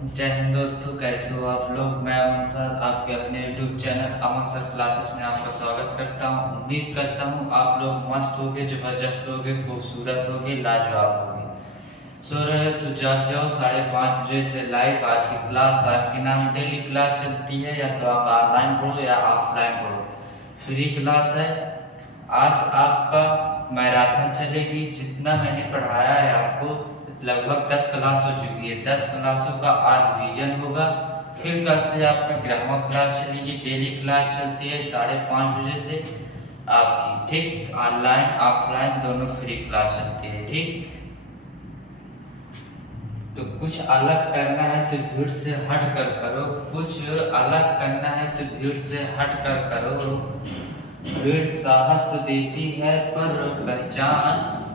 जय हिंद दोस्तों, कैसे हो आप लोग। मैं अमन सर आपके अपने यूट्यूब चैनल अमन सर क्लासेस में आपका स्वागत करता हूं। उम्मीद करता हूं आप लोग मस्त होगे, जबरदस्त होगे, खूबसूरत होगे, लाजवाब होगे। सो रहे हो तो जाग जाओ। 5:30 बजे से लाइव आज की क्लास आपके नाम डेली क्लास चलती है, या तो आप ऑनलाइन पढ़ो या ऑफलाइन पढ़ो, फ्री क्लास है। आज आपका मैराथन चलेगी। जितना मैंने पढ़ाया है आपको, लगभग 10 क्लास हो चुकी है। 10 क्लासों का आज रिवीजन होगा। फिर कल से आपका ग्रामर क्लास चलेगी। डेली क्लास चलती है 5:30 बजे से आपकी, ठीक। ऑनलाइन ऑफलाइन दोनों फ्री क्लास चलती है, ठीक। तो कुछ अलग करना है तो भीड़ से हट कर करो, कुछ अलग करना है तो भीड़ से हट कर करो। भीड़ साहस तो देती है पर पहचान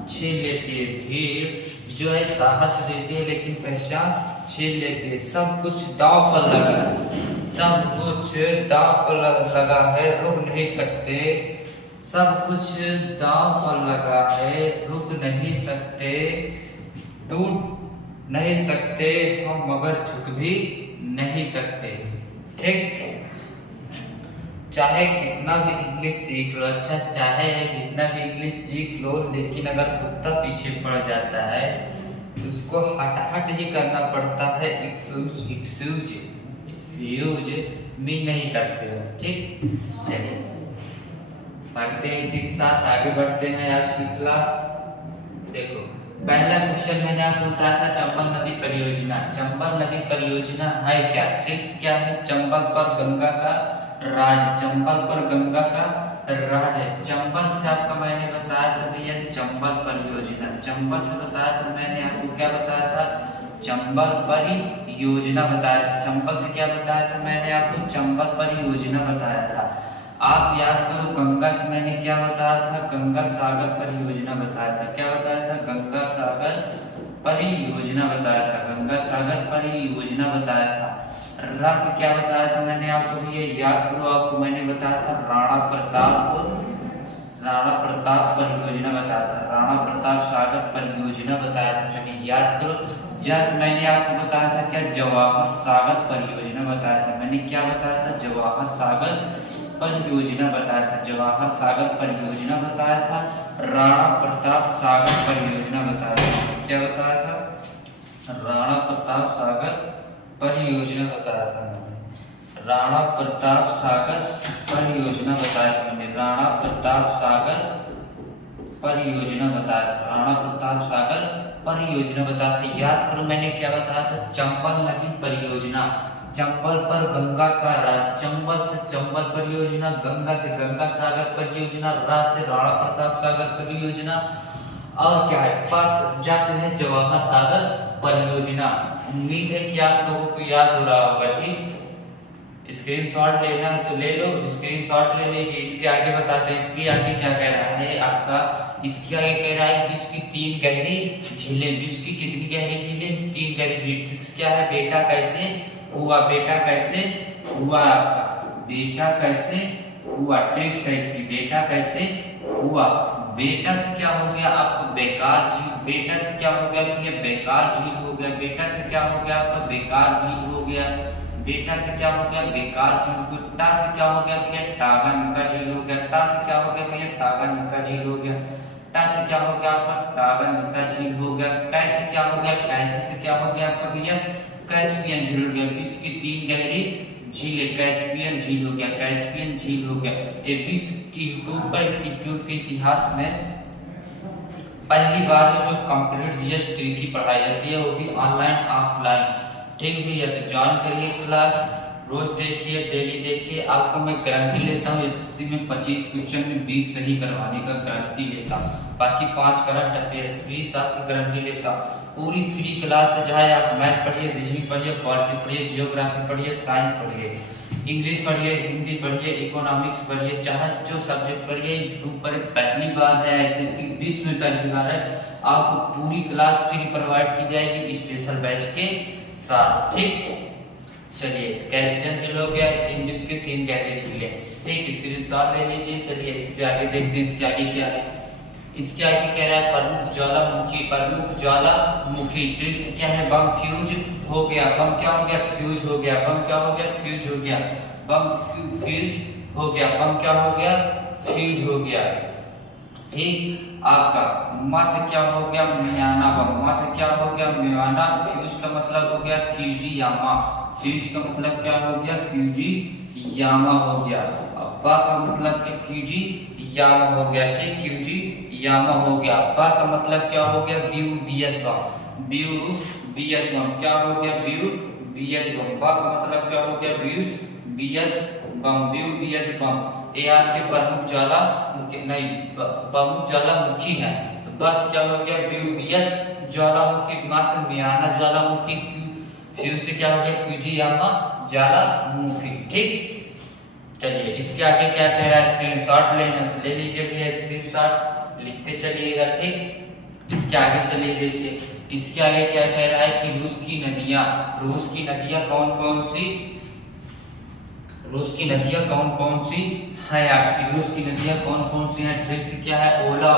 छीन लेती है। भीड़ जो है साहस देती है लेकिन पहचान छीन लेती है। सब कुछ दांव पर लगा है, सब कुछ दांव पर लगा है, रुक नहीं सकते। सब कुछ दांव पर लगा है, रुक नहीं सकते। टूट नहीं सकते हम मगर झुक भी नहीं सकते, ठीक। चाहे कितना भी इंग्लिश सीख लो, अच्छा चाहे जितना भी इंग्लिश सीख लो, लेकिन अगर कुत्ता पीछे पड़ जाता है तो उसको हट हट ही करना पड़ता है। एक्सक्यूज मी नहीं करते हो, ठीक। चलिए पढ़ते हैं, इसी के साथ आगे बढ़ते हैं आज की क्लास। देखो, पहला क्वेश्चन मैंने आपको बताया था चंबल नदी परियोजना। चंबल नदी परियोजना है क्या? ट्रिक्स क्या है? चंबल पर गंगा का राज, चंबल पर गंगा का राज है। चंबल से आपका मैंने बताया था भैया चंबल परियोजना। चंबल से बताया था मैंने आपको, क्या बताया था? चंबल परियोजना बताया था। चंबल से क्या बताया था मैंने आपको? चंबल परियोजना बताया था। आप याद करो, गंगा से मैंने क्या बताया था? गंगा सागर परियोजना बताया था। क्या बताया था? गंगा सागर परियोजना बताया था। गंगा सागर परियोजना बताया था। रा से क्या बताया था मैंने आपको? ये याद करो, आपको मैंने बताया था राणा प्रताप परियोजना बताया था। राणा प्रताप सागर परियोजना बताया था मैंने, याद करो। जस मैंने आपको बताया था क्या? जवाहर सागर परियोजना बताया था मैंने। क्या बताया था? जवाहर सागर परियोजना बताया था। जवाहर सागर परियोजना बताया था। राणा प्रताप सागर परियोजना बताया था। क्या बताया था? राणा प्रताप सागर परियोजना बताया था मैंने। राणा प्रताप सागर परियोजना बताया था मैंने। राणा प्रताप सागर परियोजना बताया था। राणा प्रताप सागर परियोजना बताया था। याद करो मैंने क्या बताया था? चंबल नदी परियोजना। चंबल पर गंगा का राज, चंबल से चंबल परियोजना, गंगा से गंगा सागर परियोजना, रा से राणा प्रताप सागर परियोजना, और क्या है? पास जा से है जवाहर सागर परियोजना। उम्मीद है कि आप लोगों को याद हो रहा होगा, ठीक। स्क्रीनशॉट लेना है तो ले लो, स्क्रीनशॉट ले लीजिए। इसके आगे बताते हैं, इसके आगे क्या कह रहा है आपका? इसके आगे कह रहा है विश्व की 3 गहरी झीलें। विश्व की कितनी गहरी झीलें? 3 गहरी झील। ट्रिक्स क्या है? बेटा कैसे हुआ? बेटा कैसे हुआ आपका? बेटा कैसे हुआ? ट्रिक्स है इसकी, बेटा कैसे हुआ। बेटा से क्या हो गया आपको? बेकार झील। बेटा से क्या हो गया? ये बेकार झील हो गया। बेटा से क्या हो गया आपका? बेकार झील हो गया। बेटा से क्या हो गया? बेकार झील। टा से क्या हो गया भैया? टागा निका झील हो गया। टा से क्या हो गया भैया? टागा निका झील हो गया। टा से क्या हो गया आपका? टागा निका झील हो गया। कैसे क्या हो गया? कैसे से क्या हो गया आपका भैया? कैस्पियन झील हो गया। विश्व की 3 गहरी झीलें, कैस्पियन झील हो गया। कैस्पियन झील हो गया। ये विश्व की ट्यूब के इतिहास में पहली बार है जो कंप्लीट जीएसटी की पढ़ाई जाती है, वो भी ऑनलाइन ऑफलाइन, ठीक भैया। तो ज्वाइन करिए क्लास, रोज देखिए, डेली देखिए। आपका मैं गारंटी लेता हूँ एसएससी में 25 क्वेश्चन में 20 सही करवाने का गारंटी लेता हूँ। बाकी 5 करंट अफेयर 20 आपकी गारंटी लेता हूँ। पूरी फ्री क्लास है, चाहे आप मैथ पढ़िए, रीजनिंग पढ़िए, पॉलिटी पढ़िए, जियोग्राफी पढ़िए, साइंस पढ़िए, इंग्लिश पढ़िए, हिंदी पढ़िए, इकोनॉमिक्स पढ़िए, चाहे जो सब्जेक्ट पढ़िए। यूट्यूब पर पहली बार है, ऐसे कि विश्व में पहली बार है, आपको पूरी क्लास फ्री प्रोवाइड की जाएगी स्पेशल बैच के साथ, ठीक। चलिए, कैस्पियन झील हो गया, 3 विश्व के 3 गहरी झीलें, ठीक। स्क्रीनशॉट ले लीजिए। चलिए इसके आगे देखते हैं, इसके आगे क्या है। इसके आगे कह रहा है प्रमुख ज्वालामुखी, प्रमुख ज्वालामुखी। ट्रिक्स क्या है, बम फ्यूज हो गया, बम क्या हो गया, फ्यूज हो गया, बम क्या हो गया, फ्यूज हो गया, बम फ्यूज हो गया, बम क्या हो गया, फ्यूज हो गया। ठीक, आपका मा से क्या हो गया, मियाना बम, मा से क्या हो गया, मियाना। फ्यूज का मतलब हो गया क्यूजी यामा, फ्यूज का मतलब क्या हो गया, क्यूजी यामा हो गया। बा का मतलब क्या, क्यूजी यामा हो गया। ठीक, क्यूजी यामा हो गया। बा का मतलब क्या हो गया, बीयू बीएस बम, बीयू बीएस बम क्या हो गया, बीयू बीएस बम। बा का मतलब क्या हो गया, बीयू बीएस बम, बीयू बीएस बम। ये आपके प्रमुख ज्वालामुखी नहीं, प्रमुख ज्वालामुखी है। तो बस क्या हो गया, बीयू बीएस ज्वालामुखी, मा से मियाना ज्वालामुखी, फ्यूज से क्या हो गया, क्यूजी यामा ज्वालामुखी। ठीक, चलिए इसके आगे क्या कह रहा है, स्क्रीनशॉट लेना तो ले लीजिए भैया, स्क्रीनशॉट लिखते चलिएगा। ठीक, इसके आगे चलिए देखिए, इसके आगे क्या कह रहा है कि रूस की नदियां, रूस की नदियां कौन कौन सी, रूस की नदियां कौन कौन सी है आपकी, रूस की नदियां कौन कौन सी हैं। ट्रिक्स क्या है, ओला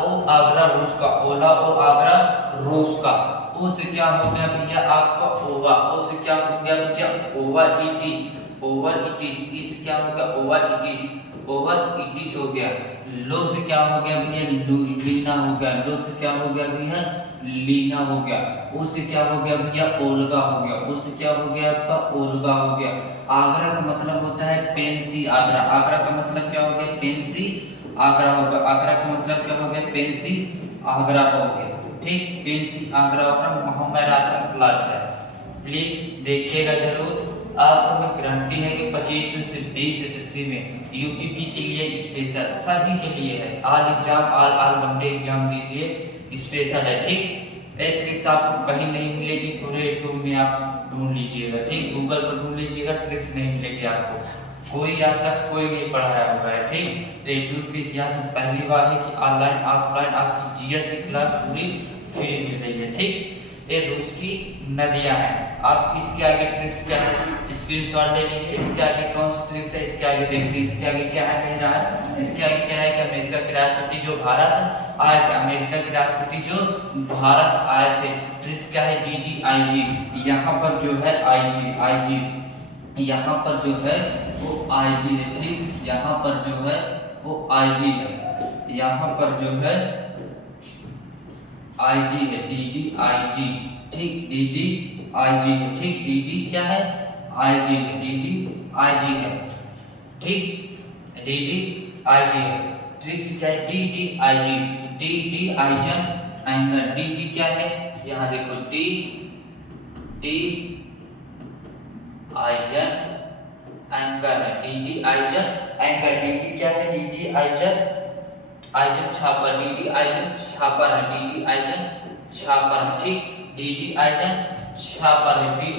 ओ आगरा रूस का, ओला ओ आगरा रूस का। ओ से क्या हो गया भैया आपका ओवा, ओ से क्या हो गया भैया ओवर इटिस, ओवर इटिस। ई से क्या हो गया, ओवर इटिस, ओवर इटिस हो गया। लो से क्या हो गया भैया, लीना हो गया, लो से क्या हो गया भैया, लीना हो गया। ओ से क्या हो गया भैया, ओल्गा हो गया, ओ से क्या हो गया आपका, ओल्गा हो गया। आगरा का मतलब होता है पेंसी आगरा, आगरा का मतलब क्या हो गया, पेंसी आगरा हो गया, आगरा का मतलब क्या हो गया, पेंसी आगरा हो गया। ठीक, पेंसी आगरा होगा। महामैराथन क्लास है, प्लीज देखिएगा जरूर। आपको मैं गारंटी है कि 25 से 20 एसएससी में यूपीपी के लिए स्पेशल, सभी के लिए है। All exam, all one day exam दीजिए, स्पेशल है। ठीक, एक ट्रिक्स आपको कहीं नहीं मिलेगी, पूरे यूट्यूब में आप ढूंढ लीजिएगा। ठीक, गूगल पर ढूंढ लीजिएगा, ट्रिक्स नहीं मिलेगी आपको, कोई आज तक कोई नहीं पढ़ाया हुआ है। ठीक, तो यूट्यूब के इतिहास में पहली बार है कि ऑनलाइन ऑफलाइन आपकी जीएस की क्लास पूरी फ्री मिल रही है। ठीक, ये रूस की नदियां हैं। आप इसके आगे ट्रिक्स क्या है, स्क्रीनशॉट ले लीजिए। इसके आगे कौन सी ट्रिक्स है, इसके आगे देखते हैं। इसके आगे क्या है, कह रहा है, इसके आगे कह रहा है कि अमेरिका के राष्ट्रपति जो भारत आए थे, अमेरिका के राष्ट्रपति जो भारत आए थे। ट्रिक्स क्या है, DDIG, यहाँ पर जो है IG, यहाँ पर जो है वो IG है। ठीक, यहाँ पर जो है वो IG है, यहाँ पर जो है IG है, DDIG। ठीक, DDIG है। ठीक, DD क्या है, IG है, DDIG है। ठीक, DDIG है। ट्रिक्स क्या है, DDIG, DDIG एंगल, DD क्या है, यहाँ देखो DDIG एंगल है, DDIG एंगल। DD क्या है, DDIG छापर, DDIG छापर है, DDIG छापर है। ठीक, DDIG छापर है, DI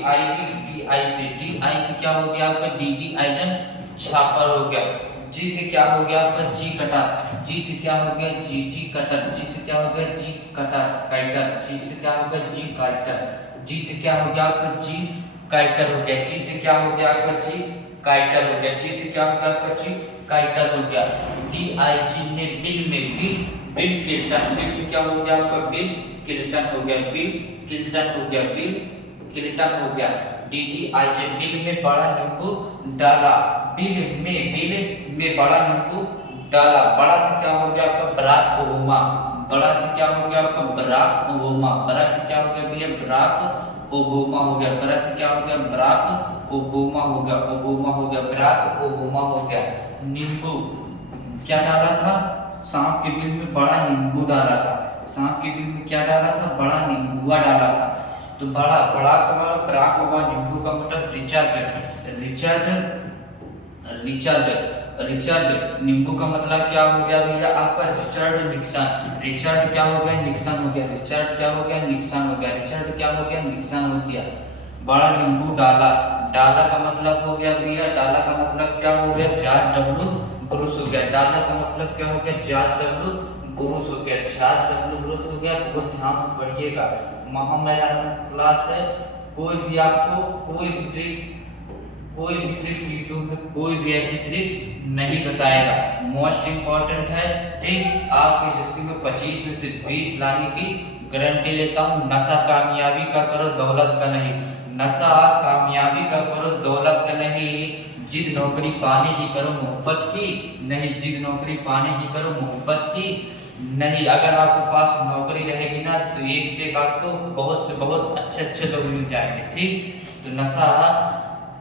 से क्या हो गया आपका, DDIG छापर हो गया। जी से क्या हो गया आपका, जी कटर, जी से क्या हो गया, जी कटर, जी से क्या हो गया, जी कटर काइटर, जी से क्या हो गया, जी काइटर, जी से क्या हो गया आपका, जी काइटर हो गया। जी से क्या हो गया आपका, जी काइटर हो गया, जी से क्या हो गया आपका, जी काइटर हो गया। DIG ने बिल किल्टन, बिल से क्या हो गया आपका, बिल किल्टन हो गया, बिल किल्टन हो गया, बिल किल्टन हो गया। DDIG बिल में बड़ा नींबू डाला, बिल में बड़ा नींबू डाला। बड़ा से क्या हो गया आपका, बराक ओबामा, बड़ा से क्या हो गया आपका, बराक ओबामा, बड़ा से क्या हो गया भैया, बराक ओबामा हो गया, बड़ा से क्या हो गया, बराक ओबामा हो गया, ओबामा हो गया, बराक ओबामा हो गया। नींबू क्या डाला था, सांप के बिल में बड़ा नींबू डाला था, सांप के बिल में क्या डाला था, बड़ा नींबुआ डाला था। तो बड़ा का मतलब बराक ओबामा, नींबू का मतलब रिचर्ड, नींबू का मतलब क्या हो गया भैया आपका, रिचर्ड निक्सन, रिचर्ड क्या हो गया, निक्सन हो गया, रिचर्ड क्या हो गया, निक्सन हो गया, रिचर्ड क्या हो गया, निक्सन हो गया। बड़ा नींबू डाला, डाला का मतलब हो गया भैया, डाला का मतलब क्या हो गया, जॉर्ज डब्ल्यू बुश हो गया। डाला का मतलब क्या हो गया, जॉर्ज डब्ल्यू बुश हो गया, जॉर्ज डब्ल्यू बुश हो गया। बहुत ध्यान से पढ़िएगा, महामैराथन क्लास है, कोई भी आपको कोई भी ट्रिक्स कोई भी ट्रिक्स यूट्यूब पे कोई भी ऐसी ट्रिक्स नहीं बताएगा। मोस्ट इम्पोर्टेंट है, ठीक। आपके एसएससी में 25 में से 20 लाने की गारंटी लेता हूँ। नशा कामयाबी का करो, दौलत का नहीं। नशा कामयाबी का करो, दौलत का नहीं। जिद नौकरी पाने की करो, मोहब्बत की नहीं। जिद नौकरी पाने की करो, मोहब्बत की नहीं। अगर आपके पास नौकरी रहेगी ना तो एक से एक आपको बहुत से बहुत अच्छे अच्छे लोग मिल जाएंगे, ठीक। तो नशा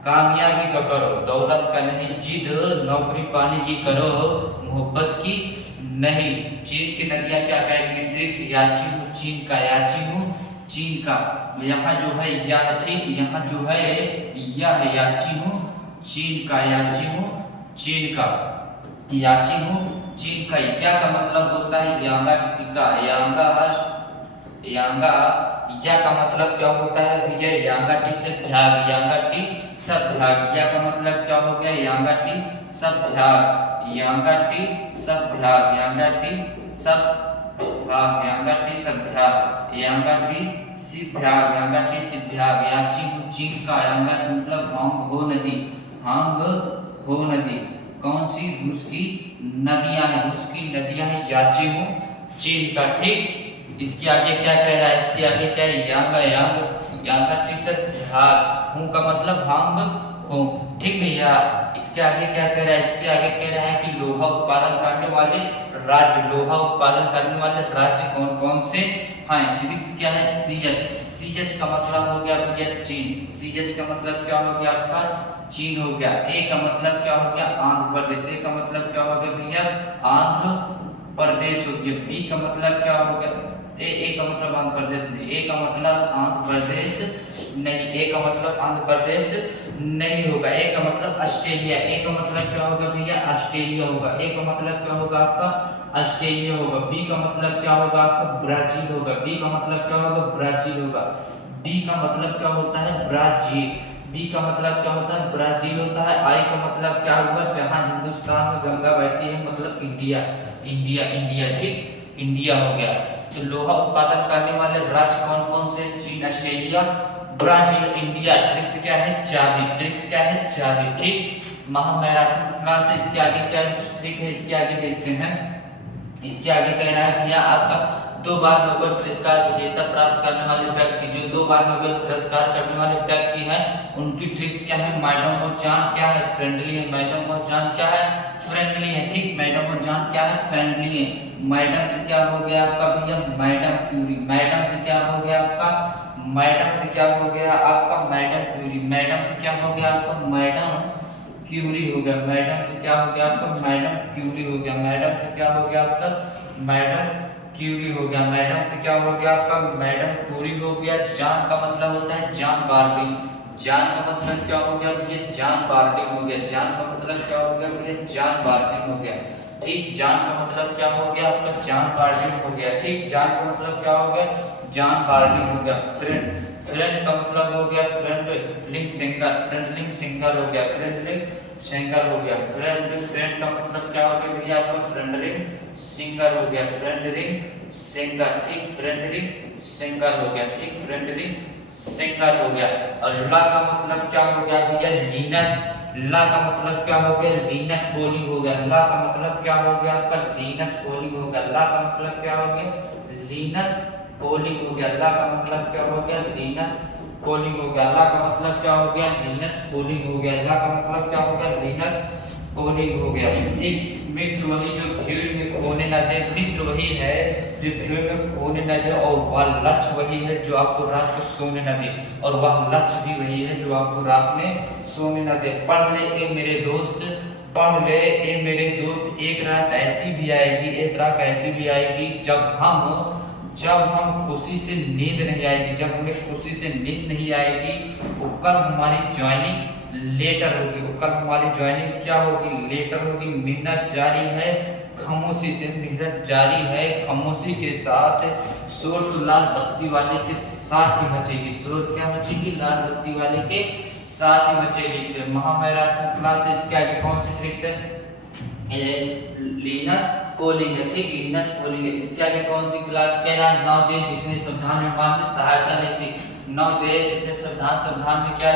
कामयाबी का करो, दौलत का नहीं। जिद नौकरी पाने की करो, मोहब्बत की नहीं। चीन की नदियां क्या कहेंगे, ट्रिक्स याची हूँ चीन का, याची हूँ चीन का। यहाँ जो है यह, ठीक। यहाँ जो है यह याची हूँ चीन का, याची हूँ चीन का, याची हूँ चीन का। क्या का मतलब होता है, यांगा टिका, यांगा यांगा। या का मतलब क्या होता है भैया, यांगा टी से भ्याग, यांगा टी सब भ्याग। या का मतलब क्या हो गया, यांगा टी सब भ्याग, यांगा टी सब भ्याग, यांगा टी सब भ्याग, यांगा टी सब भ्याग, Yanga T C भ्याग, Yanga T C भ्याग। याची हूँ चीन का, यांगा मतलब हांग हो नदी, हांग हो नदी। कौन सी, रूस की नदियां हैं, रूस की नदियां हैं, याची हूँ चीन का, ठीक। इसके आगे क्या कह रहा है, इसके आगे क्या है, यांगा, यांग, यांगा टी से भ्याग। हूँ का मतलब हांग हो, ठीक भैया। इसके आगे क्या कह रहा है, इसके आगे कह रहा है कि लोहा उत्पादन करने वाले राज्य, लोहा उत्पादन करने वाले राज्य कौन कौन से हैं। ट्रिक्स क्या है, सीएच। सीएच का मतलब हो गया भैया चीन। सीएच का मतलब क्या हो गया आपका, चीन हो गया। ए का मतलब क्या हो गया, आंध्र प्रदेश। ए का मतलब क्या हो गया भैया, आंध्र प्रदेश हो गया। बी का मतलब क्या हो गया, ए का मतलब आंध्र प्रदेश नहीं, ए का मतलब आंध्र प्रदेश नहीं, ए का मतलब आंध्र प्रदेश नहीं होगा। ए का मतलब ऑस्ट्रेलिया। ए का मतलब क्या होगा भैया, ऑस्ट्रेलिया होगा। ए का मतलब क्या होगा आपका, ऑस्ट्रेलिया होगा। बी का मतलब क्या होगा आपका, ब्राजील होगा। बी का मतलब क्या होगा, ब्राजील होगा। बी का मतलब क्या होता है, ब्राजील। बी का मतलब क्या होता है, ब्राजील होता है। आई का मतलब क्या होगा, जहां हिंदुस्तान में गंगा बहती है, मतलब इंडिया, इंडिया, इंडिया, ठीक। इंडिया हो गया। तो लोहा उत्पादन करने वाले राज्य कौन कौन से, चीन, ऑस्ट्रेलिया, ब्राजील, इंडिया। ट्रिक्स क्या है, चाबी। ट्रिक्स क्या है, चाबी, ठीक। महामैराथन क्लास है। इसके आगे क्या ट्रिक है, इसके आगे देखते हैं। इसके आगे कह रहा है भैया आपका 2 बार नोबेल पुरस्कार विजेता प्राप्त करने वाले व्यक्ति, जो 2 बार नोबेल पुरस्कार करने वाले व्यक्ति हैं, उनकी ट्रिक्स क्या है, मैडम और जान क्या है, फ्रेंडली है। मैडम और जान क्या है, फ्रेंडली है, ठीक। मैडम और जान क्या है, फ्रेंडली है। मैडम से क्या हो गया आपका भैया, मैडम क्यूरी। मैडम से क्या हो गया आपका, मैडम से क्या हो गया आपका, मैडम क्यूरी। मैडम से क्या हो गया आपका, मैडम क्यूरी हो गया। मैडम से क्या हो गया आपका, मैडम क्यूरी हो गया। मैडम से क्या हो गया आपका, मैडम क्यूरी हो गया। मैडम से क्या हो गया आपका, मैडम क्यूरी हो गया। जान का मतलब होता है जान बार्डिंग। जान का मतलब क्या हो गया भैया, जान बार्डिंग हो गया। जान का मतलब क्या हो गया भैया, जान बार्डिंग हो गया, ठीक। जान का मतलब क्या हो गया आपका, जान बार्डिंग हो गया, ठीक। जान का मतलब क्या हो गया, जान बार्डिंग हो गया। फ्रेंड, फ्रेंड का मतलब हो गया फ्रेंडलिंग सिंगर। फ्रेंडलिंग सिंगर हो गया, फ्रेंडलिंग सिंगर हो गया। फ्रेंड, फ्रेंड का मतलब क्या हो गया भैया आपका, फ्रेंडलिंग सिंगर हो गया, फ्रेंडलिंग सिंगर, ठीक। फ्रेंडलिंग सिंगर हो गया, ठीक। फ्रेंडलिंग सिंगर हो गया। और ला का मतलब क्या हो गया भैया, लीनस। ला का मतलब क्या हो गया, लीनस पोलिंग हो गया। ला का मतलब क्या हो गया आपका, लीनस पोलिंग हो गया। ला का मतलब क्या हो गया, लीनस पोलिंग हो गया। ला का मतलब क्या हो गया, लीनस पोलिंग हो गया। ला का मतलब क्या हो गया, लीनस पोलिंग हो गया। ला का मतलब क्या हो गया, लीनस पोलिंग हो गया, ठीक। मित्र वही जो भीड़ में खोने न दे। मित्र वही है जो भीड़ में खोने न दे, और वह लक्ष्य वही है जो आपको रात को सोने न दे, और वह लक्ष्य भी वही है जो आपको रात में सोने न दे। पढ़ ले ए मेरे दोस्त, पढ़ ले ए मेरे दोस्त, एक रात ऐसी भी आएगी, एक रात ऐसी भी आएगी जब हम खुशी से नींद नहीं आएगी, जब हमें खुशी से नींद नहीं आएगी। वो कल हमारी ज्वाइनिंग लेटर होगी, वो कल हमारी ज्वाइनिंग क्या होगी, लेटर होगी। मेहनत जारी है खामोशी से, मेहनत जारी है खामोशी के साथ। शोर तो लाल बत्ती वाले के साथ ही मचेगी। शोर क्या मचेगी, लाल बत्ती वाले के साथ ही मचेगी। महामैराथन क्लास, इसके आगे कौन सी ट्रिक्स है, लीनस पोलिंग है, ठीक, लिनस पोलिंग है। इसके आगे कौन सी क्लास कह रहा है? 9 देश जिसने संविधान निर्माण में सहायता ली थी। 9 देश जिसने संविधान निर्माण में क्या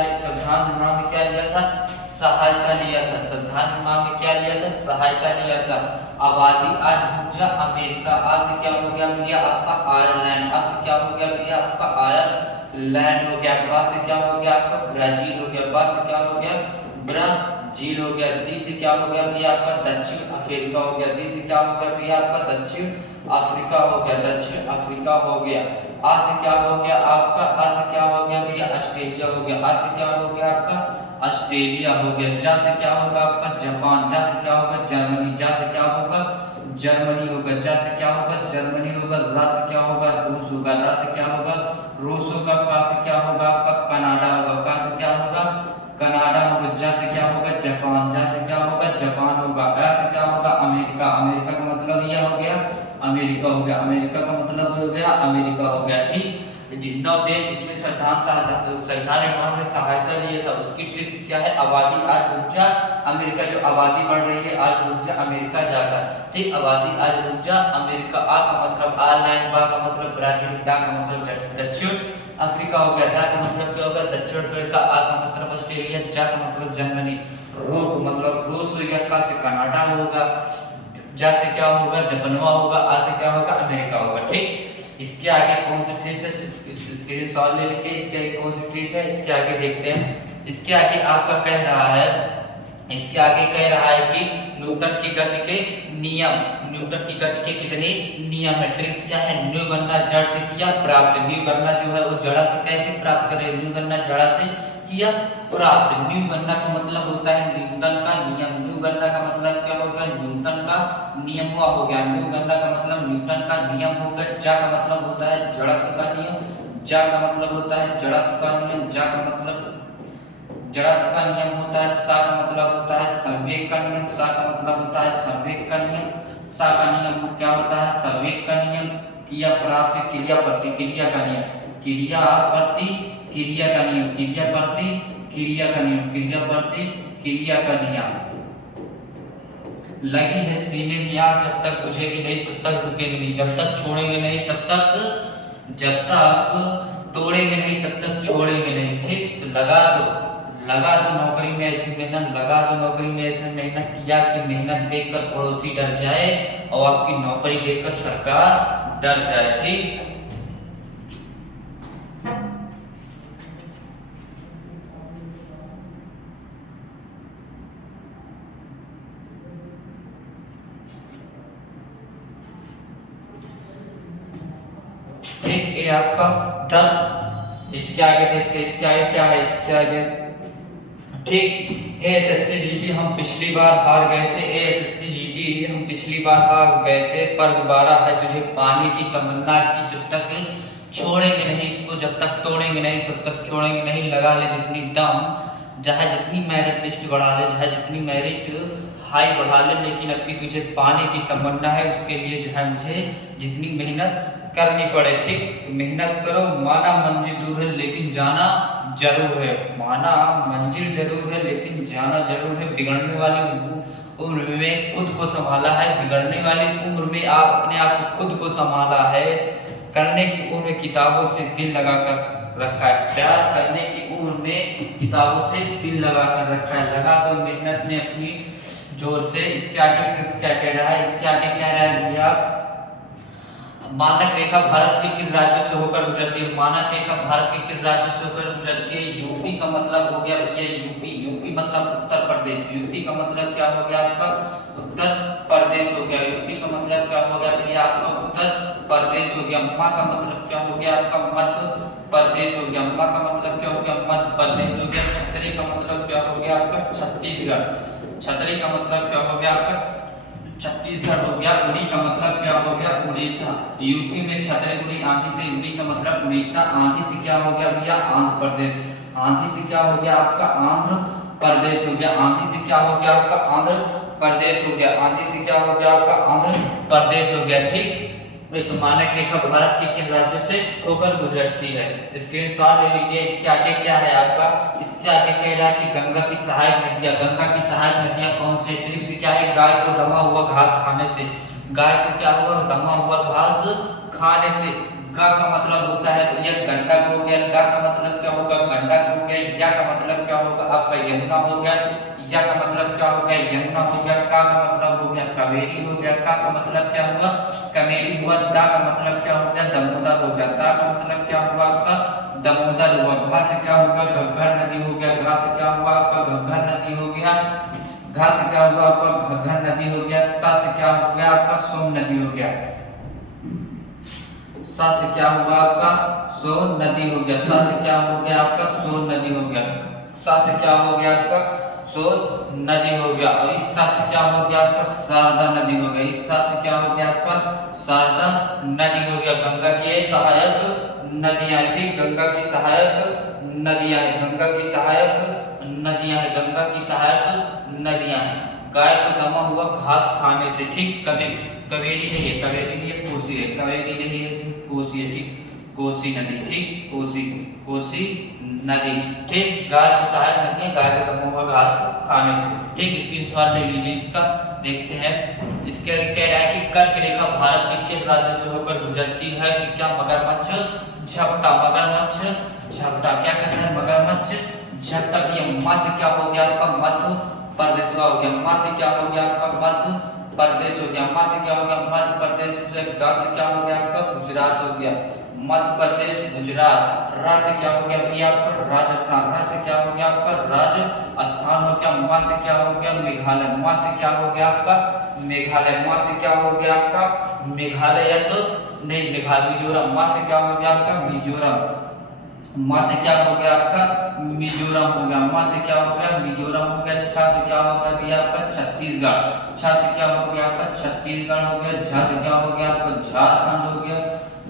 लिया था? सहायता लिया था। संविधान निर्माण में क्या लिया था? सहायता लिया था। आबादी आज रुक जा अमेरिका, आज से क्या हो गया भैया आपका आयरलैंड, आज से क्या हो गया भैया आपका आयरलैंड हो गया, बाद से क्या हो गया आपका ब्राजील हो गया, बाद से क्या हो गया ब्राजील हो गया, दी से क्या हो गया भैया आपका दक्षिण अफ्रीका हो गया, दी से क्या हो गया भैया आपका दक्षिण अफ्रीका हो गया, दक्षिण अफ्रीका हो गया। आज से क्या हो गया आपका, आज से क्या हो गया भैया ऑस्ट्रेलिया हो गया, आज से क्या हो गया आपका ऑस्ट्रेलिया हो गया। जा से क्या होगा आपका जापान, जा से क्या होगा जर्मनी, जा से क्या होगा जर्मनी होगा, जा से क्या होगा जर्मनी होगा। रा से क्या होगा रूस होगा, रा से क्या होगा रूस होगा। का से क्या होगा आपका कनाडा होगा, का से क्या होगा कनाडा होगा। जा से क्या होगा जापान, जा से क्या होगा जापान होगा। आ से क्या होगा अमेरिका, अमेरिका का मतलब यह हो गया अमेरिका हो गया, अमेरिका का मतलब हो गया अमेरिका हो गया, ठीक। जितना देश इसमें संविधान निर्माण में सहायता लिया था उसकी ट्रिक्स क्या है? आबादी आज रुक जा अमेरिका, जो आबादी बढ़ रही है आज रुक जा अमेरिका जाकर, ठीक। आबादी आज रुक जा अमेरिका। आ का मतलब आयरलैंड, बा का मतलब ब्राजील, दा का मतलब दक्षिण अफ्रीका हो गया, दा का मतलब क्या होगा दक्षिण अफ्रीका, आ का मतलब ऑस्ट्रेलिया, जा का मतलब जर्मनी, रो का मतलब रूस हो गया, का से कनाडा होगा, जा से क्या होगा जापानवा होगा, आ से क्या होगा अमेरिका होगा, ठीक। इसके आगे कौन सी ट्रिक है? स्क्रीन शॉट ले लीजिए। इसके आगे कौन सी ट्रिक है? इसके आगे देखते हैं। इसके आगे आपका कह रहा है, इसके आगे कह रहा है कि न्यूटन की गति के नियम, न्यूटन की गति के कितने नियम है? ट्रिक्स क्या है? न्यू गणना जड़ से किया प्राप्त, न्यू गणना जो है वो जड़ा से कैसे प्राप्त करें? न्यू गणना जड़ा से किया प्राप्त। न्यू गणना का मतलब होता है न्यूटन का नियम, न्यू गणना का मतलब क्या हो गया न्यूटन का नियम हो गया, न्यू गणना का मतलब न्यूटन का नियम हो गया। जा का मतलब होता है जड़त्व का नियम, जा का मतलब होता है जड़त्व का नियम, जा का मतलब जड़त्व का नियम होता है। सा का मतलब होता है संवेग का नियम, सा का मतलब होता है संवेग का नियम, सा का नियम क्या होता है संवेग का नियम। क्रिया प्राप्त से क्रिया प्रतिक्रिया का नियम, क्रिया प्रतिक्रिया का नियम, क्रिया प्रतिक्रिया का नियम, क्रिया प्रतिक्रिया का नियम। लगी है सीने में आग, जब तक बुझेगी नहीं तब तक रुकेगी नहीं, जब तक छोड़ेंगे नहीं तब तक, जब तक तोड़ेंगे नहीं तब तक छोड़ेंगे नहीं, ठीक। तो लगा दो नौकरी में ऐसी मेहनत, लगा दो नौकरी में ऐसी मेहनत किया कि मेहनत देखकर पड़ोसी डर जाए और आपकी नौकरी देखकर सरकार डर जाए, ठीक। ठीक, ये आपका 10। इसके आगे देखते हैं, इसके आगे क्या है? इसके आगे ठीक, एएसएससी जीटी हम पिछली बार हार गए थे, एएसएससी जीटी हम पिछली बार हार गए थे, पर दोबारा है तुझे पाने की तमन्ना की, जब तक छोड़ेंगे नहीं इसको, जब तक तोड़ेंगे नहीं तब तक छोड़ेंगे नहीं। लगा ले जितनी दम, चाहे जितनी मेरिट लिस्ट बढ़ा ले, चाहे जितनी मेरिट हाई बढ़ा ले, लेकिन अभी तुझे पाने की तमन्ना है, उसके लिए जो है मुझे जितनी मेहनत करनी पड़े, ठीक। तो मेहनत करो, माना मंजिल दूर है लेकिन जाना जरूर है, माना मंजिल जरूर है लेकिन जाना जरूर है। बिगड़ने वाली उम्र में खुद को संभाला है, बिगड़ने वाली उम्र में आप अपने आप को खुद को संभाला है। करने की उम्र में किताबों से दिल लगाकर रखा है, प्यार करने की उम्र में किताबों से दिल लगाकर रखा है। लगा दो मेहनत में अपनी जोर से। इसके आगे फिर क्या कह रहा है? इसके आगे कह रहा है भैया मानक रेखा भारत के किन राज्यों से होकर गुजरती है? मानक रेखा भारत के किन राज्यों से होकर गुजरती है? यूपी का मतलब हो गया भैया यूपी, यूपी मतलब उत्तर प्रदेश, यूपी का मतलब क्या हो गया आपका उत्तर प्रदेश हो गया, यूपी का मतलब क्या हो गया भैया आपका उत्तर प्रदेश हो गया। माँ का मतलब क्या हो गया आपका मध्य प्रदेश हो गया, माँ का मतलब क्या हो गया मध्य प्रदेश हो गया। छतरी का मतलब क्या हो गया आपका छत्तीसगढ़, छतरी का मतलब क्या हो गया आपका छत्तीसगढ़ हो गया। उड़ी का मतलब क्या हो गया उड़ीसा, यूपी में छतरी उड़ी आंधी से, उड़ी का मतलब उड़ीसा, आंधी से क्या हो गया भैया आंध्र प्रदेश, आंधी से क्या हो गया आपका आंध्र प्रदेश हो गया, आंधी से क्या हो गया आपका आंध्र प्रदेश हो गया, आंधी से क्या हो गया आपका आंध्र प्रदेश हो गया, ठीक। तो मानक रेखा भारत के किन राज्यों से होकर गुजरती है? स्क्रीनशॉट ले लीजिए। इसके आगे क्या है आपका? इसके आगे कह रहा है कि गंगा की सहायक नदियां, गंगा की सहायक नदियां कौन से? ट्रिक्स क्या है? गाय को दमा हुआ घास खाने से, गाय को क्या हुआ, दमा हुआ घास खाने से। गा का मतलब होता है यह गंडक हो गया, गा का मतलब क्या होगा, गंडक हो गया। या का मतलब क्या होगा आपका यमुना हो गया, या का मतलब क्या हो गया, यमुना हो गया। का मतलब हो गया कावेरी हो गया, का मतलब क्या हुआ, कावेरी हुआ। दा का मतलब क्या हो गया, दामोदर हो गया। दा का मतलब क्या हुआ आपका, दामोदर हुआ। घा से क्या होगा, घग्गर नदी हो गया। घा से क्या हुआ आपका, घग्गर नदी हो गया। घा से क्या हुआ आपका, घग्गर नदी हो गया। सा से क्या हो गया आपका, सोन नदी हो गया। सा से क्या हुआ आपका, सोन नदी हो गया। सा से क्या हो गया आपका, सोन नदी हो गया। सा से क्या हो गया आपका, सोन नदी हो गया। और इस सा से क्या हो गया आपका, शारदा नदी हो गया। इस सा से क्या हो गया आपका, शारदा नदी हो गया। गंगा की सहायक नदियां, ठीक, गंगा की सहायक नदियां है, गंगा की सहायक नदियां है, गंगा की सहायक नदियां है। गाय को दमा हुआ घास खाने से, ठीक। कावेरी नहीं है, कावेरी नहीं है, कोसी है, कावेरी नहीं है, कोसी है, ठीक, कोसी नदी, ठीक, कोसी नदी, ठीक। गाय को सहायक नदी है, गाय को दमा हुआ घास खाने से, ठीक। स्क्रीनशॉट ले लीजिए इसका। देखते हैं इसके कह रहा है कि कर्क रेखा भारत के किन राज्यों से होकर गुजरती है, कि क्या मगरमच्छ झपटा, मगरमच्छ झपटा, क्या कहना है, मगरमच्छ झपटा। ये मां से क्या हो गया आपका, मध्य प्रदेश हो गया। मां से क्या हो गया आपका, मध्य प्रदेश हो गया। मां से क्या हो गया, मध्य प्रदेश। गा से क्या हो गया आपका, गुजरात हो गया, मध्य प्रदेश गुजरात। रा से क्या हो गया भैया आपका, राजस्थान। रा से क्या हो गया आपका, राजस्थान हो गया। मा से क्या हो गया, मेघालय। मा से क्या हो गया आपका, मेघालय। मा से क्या हो गया आपका, मेघालय, या तो नहीं, मेघालय, मिजोरम। मा से क्या हो गया आपका, मिजोरम। मां से क्या हो गया आपका, मिजोरम हो गया। मां से क्या हो गया, मिजोरम हो गया। छा से क्या हो गया भैया आपका, छत्तीसगढ़। छा से क्या हो गया आपका, छत्तीसगढ़ हो गया। झा से क्या हो गया आपका, झारखंड हो गया।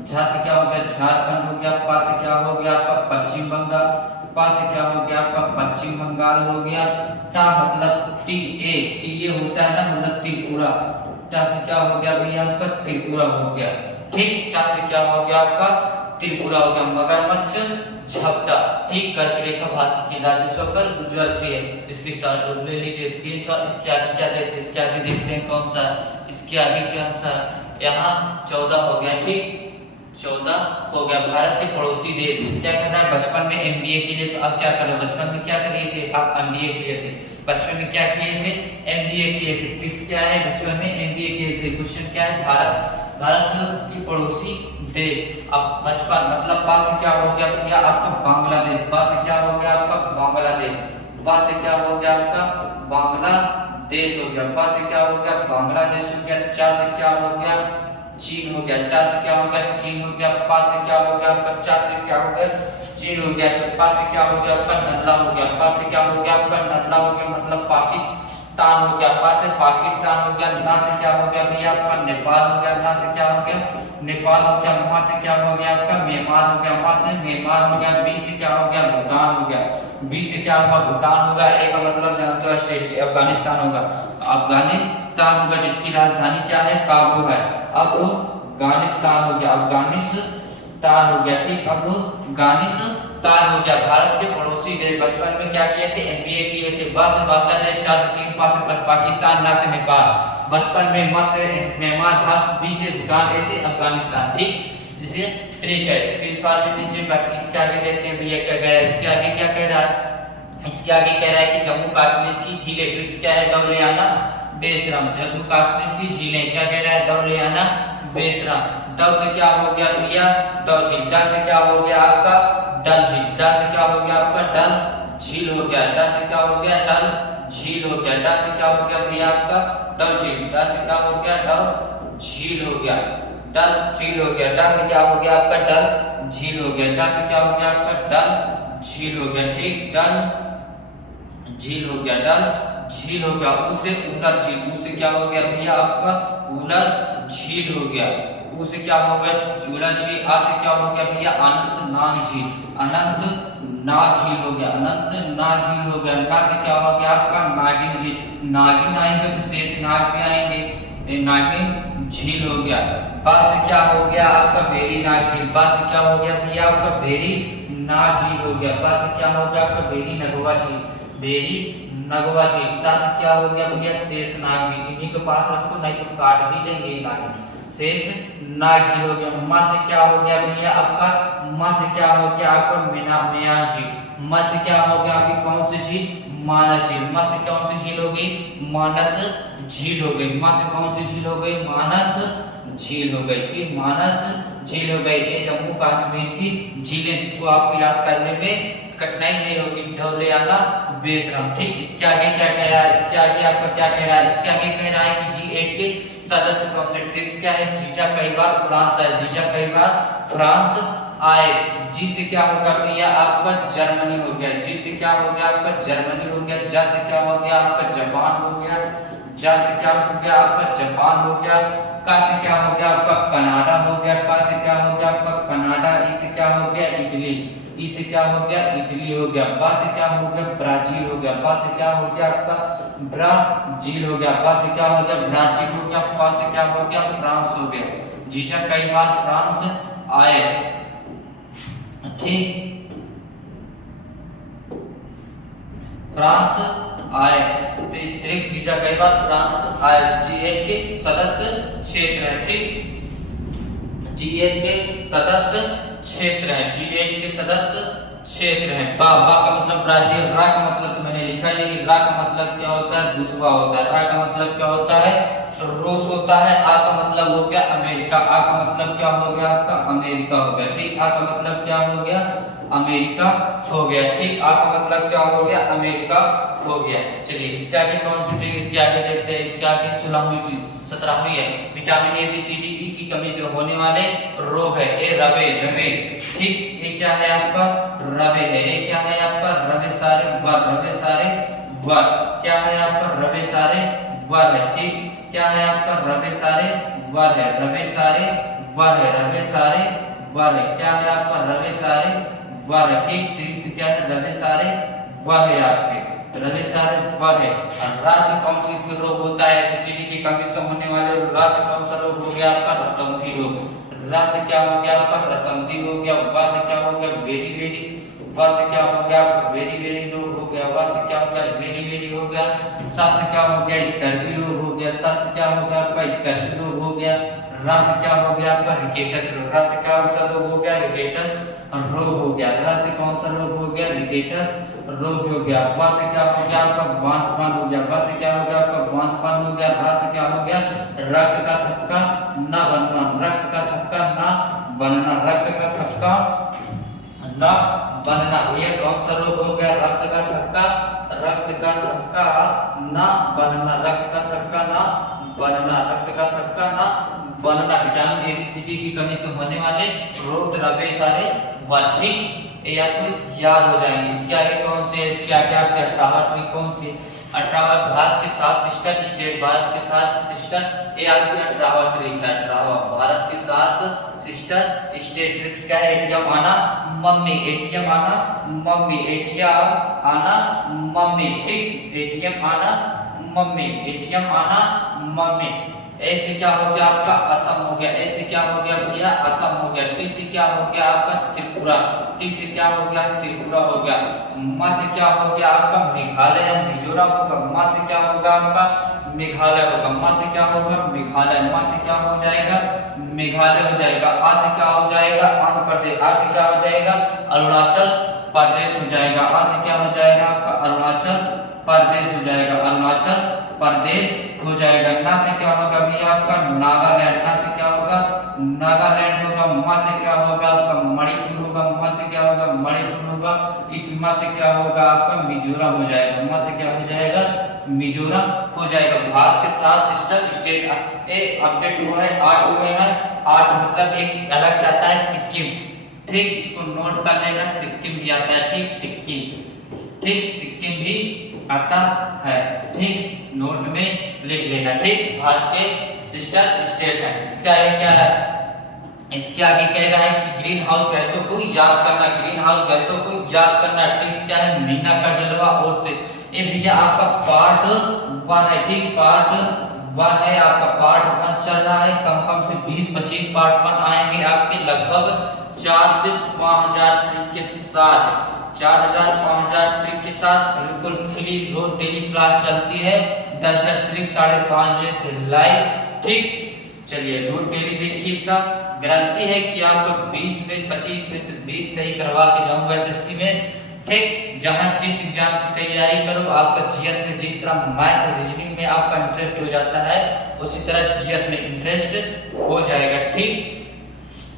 झा से क्या हो गया, झारखंड हो गया। पा से क्या हो गया आपका, पश्चिम बंगाल। पा से क्या हो गया आपका, पश्चिम बंगाल हो गया। टा मतलब टी ए होता है ना, मतलब त्रिपुरा। टा से क्या हो गया भैया आपका, त्रिपुरा हो गया, ठीक। टा से क्या हो गया आपका, त्रिपुरा हो गया। मगरमच्छ झपटा, ठीक। कर्क रेखा भारत के राज्य से होकर गुजरती है। इसकी ले लीजिए स्क्रीनशॉट। क्या क्या देते हैं, इसके आगे देखते हैं कौन सा, इसके आगे कौन सा, यहाँ 14 हो गया, ठीक, 14 हो गया। भारत के पड़ोसी देश, क्या करना है, बचपन में एमबीए के लिए, तो आप क्या कर रहे, बचपन में क्या किए थे आप, एमबीए किए थे। बचपन में क्या किए थे, एमबीए किए थे। फिक्स क्या है, बचपन में एमबीए किए थे। क्वेश्चन क्या है, भारत की पड़ोसी देश। अब बचपन मतलब बा से क्या हो गया भैया आपका, बांग्लादेश। बा से क्या हो गया आपका, बांग्लादेश। बा से क्या हो गया आपका, बांग्लादेश हो गया। बा से क्या हो गया, बांग्लादेश हो गया। चा से क्या हो गया, चीन हो गया। चा से क्या हो गया, चीन हो गया। पा से क्या हो गया आपका, चा से क्या हो गया, चीन हो गया। तो पा से क्या हो गया आपका, नल्ला हो गया। पा से क्या हो गया आपका, नल्ला हो गया, मतलब पाकिस्तान हो गया। पा से पाकिस्तान हो गया। ना से क्या हो गया भैया आपका, नेपाल हो गया। ना से क्या हो गया, नेपाल हो गया। मा से क्या हो गया आपका, म्यांमार हो गया। मा से म्यांमार हो गया। बी से क्या हो गया, भूटान हो गया। बी से क्या होगा, भूटान होगा। ए का मतलब जानते हो ऑस्ट्रेलिया, अफगानिस्तान होगा। अफगानिस्तान होगा, जिसकी राजधानी क्या है, काबुल है। अब अफगानिस्तान हो गया, अफगानिस्तान हो गया, ठीक। अब अफगानिस्तान हो गया। भारत के पड़ोसी देश, बचपन में क्या किए थे, एमबीए किए थे। बा से बांग्लादेश। चा से चीन। पा से पाकिस्तान। ना से नेपाल। बचपन में मा से म्यांमार। भा बी से भूटान। ऐसे अफगानिस्तान, ठीक। जिसे ठीक है, स्क्रीनशॉट ले लीजिए। बाकी इसके आगे देखते हैं भैया क्या कह रहा है। इसके आगे क्या कह रहा है, इसके आगे कह रहा है कि जम्मू कश्मीर की झीलें, ट्रिक्स क्या है, डौलियाना बेशरम। जम्मू कश्मीर की झीलें, क्या कह रहा है, डौलियाना बेशरम। डव से क्या हो गया भैया, डव झील। डा से क्या हो गया आपका, डल झील। डा से क्या हो गया आपका, डल झील हो गया। डा से क्या हो गया, डल झील हो गया। डा से क्या हो गया भैया आपका, डव झील। डा से क्या हो गया, डव झील हो गया, डल झील हो गया। डा से क्या हो गया आपका, डल झील हो गया। डा से क्या हो गया आपका, डल झील हो गया, ठीक। डल झील हो गया, डल झील हो गया। उसे उलर झील। उसे क्या हो गया भैया आपका, उलर झील हो गया। उसे क्या हो गया, उलर झील। आ से क्या हो गया भैया, अनंतनाग झील। अनंतनाग झील हो गया, अनंतनाग झील हो गया। ना से क्या हो गया आपका, नागिन झील। नागिन आएंगे तो शेष नाग भी आएंगे, नागिन झील हो गया। बा से क्या हो गया आपका, भेरी नाग झील। बा से क्या हो गया भैया आपका, भेरी नाग झील हो गया। बा से क्या हो गया आपका, भेरी नगवा झील। भेरी नगवा झील। सा से क्या हो गया भैया शेषनाग झील, इन्हीं के पास रखो नहीं तो काट भी लेंगे काट। शेषनाग झील हो गया। म से क्या हो गया भैया आपका, म से क्या हो गया आपका म्यान झील। म से क्या हो गया आपकी कौन सी झील, मानस झील। म से कौन सी झील हो गई, मानस झील हो गई। म से कौन सी झील हो गई, मानस झील हो गई। ठीक, मानस झील हो गई। ये जम्मू कश्मीर की झीलें जिसको आपको याद करने में कठिनाई नहीं होगी, धौलियाना बेशरम। ठीक, इसके आगे क्या कह रहा है, इसके आगे आपका क्या कह रहा है, इसके आगे कह रहा है कि G8 के सदस्य कौन से। ट्रिक्स क्या है, जीजा कई बार फ्रांस आए, जीजा कई बार फ्रांस आए। जी से क्या होगा भैया आपका जर्मनी हो गया, जी से क्या हो गया आपका जर्मनी हो गया। जा से क्या हो गया आपका जापान हो गया, जा से क्या हो गया आपका जापान हो गया। का से क्या हो गया आपका कनाडा हो गया, का से क्या हो गया आपका कनाडा। ई से क्या हो गया इटली, ई से क्या हो गया इटली हो गया। बा से क्या हो गया ब्राजील हो गया, बा से क्या हो गया आपका ब्राजील हो गया। बा से क्या हो गया ब्राजील हो गया। फा से क्या हो गया फ्रांस हो गया। जीजा कई बार फ्रांस आए। ठीक, फ्रांस आए तो इस तरीके जीजा कई बार फ्रांस आए। G8 के सदस्य क्षेत्र है। ठीक, G8 के सदस्य क्षेत्र है, G8 के सदस्य क्षेत्र है। बा का मतलब ब्राजील, रा का मतलब तो मैंने लिखा ही नहीं। रा का मतलब क्या होता है, रूसवा होता है। रा का मतलब क्या होता है, रूस होता है। आ का मतलब हो गया अमेरिका, आ का मतलब क्या हो गया आपका अमेरिका हो गया। ठीक, आ का मतलब क्या हो गया अमेरिका हो गया। ठीक, आ का मतलब क्या हो गया अमेरिका हो गया। चलिए इसके आगे कौन सी ट्रिक, इसके आगे देखते हैं। इसके आगे 16वीं 17वीं है, vitamin A B C D E की कमी से होने वाले रोग है। ए रवे, रवे। ठीक, ये क्या है आपका रवे है। ये क्या है आपका रवे सारे वर, रवे सारे वर। क्या है आपका रवे सारे वर है। ठीक, क्या है आपका रवे सारे वर है, रवे सारे वर है, रवे सारे वर है। क्या है आपका रवे सारे वर है। ठीक, ट्रिक से क्या है रवे सारे वर है आपके, रवे सारे वर है। रा से कौन सी रोग होता है, एसिडिटी की कमी से होने वाले। रा से कौन सा रोग हो गया आपका रतौंधी रोग। रा से क्या हो गया आपका रतौंधी हो गया। वा से क्या हो गया वेरी वेरी, वा से क्या हो गया आपका वेरी वेरी रोग हो गया। वा से क्या हो गया वेरी वेरी हो गया। सा से क्या हो गया स्कर्वी रोग हो गया। सा से क्या हो गया आपका स्कर्वी रोग हो गया। रा से क्या हो गया आपका रिकेटस रोग। रा से कौन सा रोग हो गया रिकेटस रोग हो गया। रा से कौन सा रोग हो गया रिकेटस रोग हो गया। वा से क्या हो गया आपका बांझपन हो गया। वा से क्या हो गया आपका बांझपन हो गया। रा से क्या हो गया रक्त का थक्का न बनना, रक्त का थक्का न बनना, रक्त का थक्का न बनना। ये कौन सा रोग हो गया रक्त का थक्का, रक्त का थक्का न बनना, रक्त का थक्का न बनना, रक्त का थक्का न बनना। Vitamin A B C D की कमी से होने वाले रोग रवे सारे वर। ठीक, ये आपको याद हो जाएंगे। इसके आगे कौन से, इसके आगे आपके 18वां ट्रिक कौन सी, 18वां भारत के 7 सिस्टर स्टेट, भारत के 7 सिस्टर, ये आपकी 18वां ट्रिक है। 18वां भारत के 7 सिस्टर स्टेट। ट्रिक्स क्या है, एटीएम आना मम्मी, एटीएम आना मम्मी, एटीएम आना मम्मी। ठीक, एटीएम आना मम्मी, एटीएम आना मम्मी। ऐसे क्या हो गया आपका असम हो गया, ऐसे क्या हो गया भैया असम हो गया। टी से क्या हो गया आपका त्रिपुरा, टी से क्या हो गया त्रिपुरा हो गया। म से क्या हो गया आपका मेघालय या मिजोरम होगा। म से क्या होगा आपका मेघालय होगा। म से क्या होगा मेघालय, म से क्या हो जाएगा मेघालय हो जाएगा। आ से क्या हो जाएगा आंध्र प्रदेश, आ से क्या हो जाएगा अरुणाचल प्रदेश हो जाएगा। आ से क्या हो जाएगा आपका अरुणाचल प्रदेश हो जाएगा, अरुणाचल प्रदेश हो जाएगा। ना से क्या होगा भैया आपका नागालैंड, ना से क्या होगा नागालैंड होगा। मा से क्या होगा आपका मणिपुर होगा, मा से क्या होगा मणिपुर होगा। इस मा से क्या होगा आपका मिजोरम हो जाएगा, मा से क्या हो जाएगा मिजोरम हो जाएगा। भारत के 7 सिस्टर स्टेट अपडेट हुआ है, 8 हुए हैं। 8 मतलब एक अलग से आता है सिक्किम। ठीक, इसको नोट कर लेना, सिक्किम भी आता है। ठीक, सिक्किम, ठीक सिक्किम भी आता है। ठीक, नोट में लिख लेना। ठीक, भारत के सिस्टर स्टेट है। इसका आगे क्या है, इसके आगे कह रहा है कि ग्रीन हाउस गैसों को याद करना, ग्रीन हाउस गैसों को याद करना। ट्रिक्स क्या है, मीना का जलवा और से। ये भैया आपका पार्ट 1 है। ठीक, पार्ट 1 है आपका, पार्ट 1 चल रहा है। कम से 20-25 पार्ट 1 आएंगे आपके लगभग 4 से 5000 ट्रिक के साथ। 4000 5000 ट्रिक के साथ बिल्कुल फ्री रोज डेली क्लास चलती है। 10 ट्रिक 5:30 बजे से लाइव। ठीक, चलिए रोज डेली देखिएगा। गारंटी है कि आपको 20 में 25 में से 20 सही करवा के जाऊंगा एसएससी में। ठीक, जहां जिस एग्जाम की तैयारी करो, आपका जीएस में जिस तरह मैथ और रीजनिंग में आपका इंटरेस्ट हो जाता है, उसी तरह जीएस में इंटरेस्ट हो जाएगा। ठीक,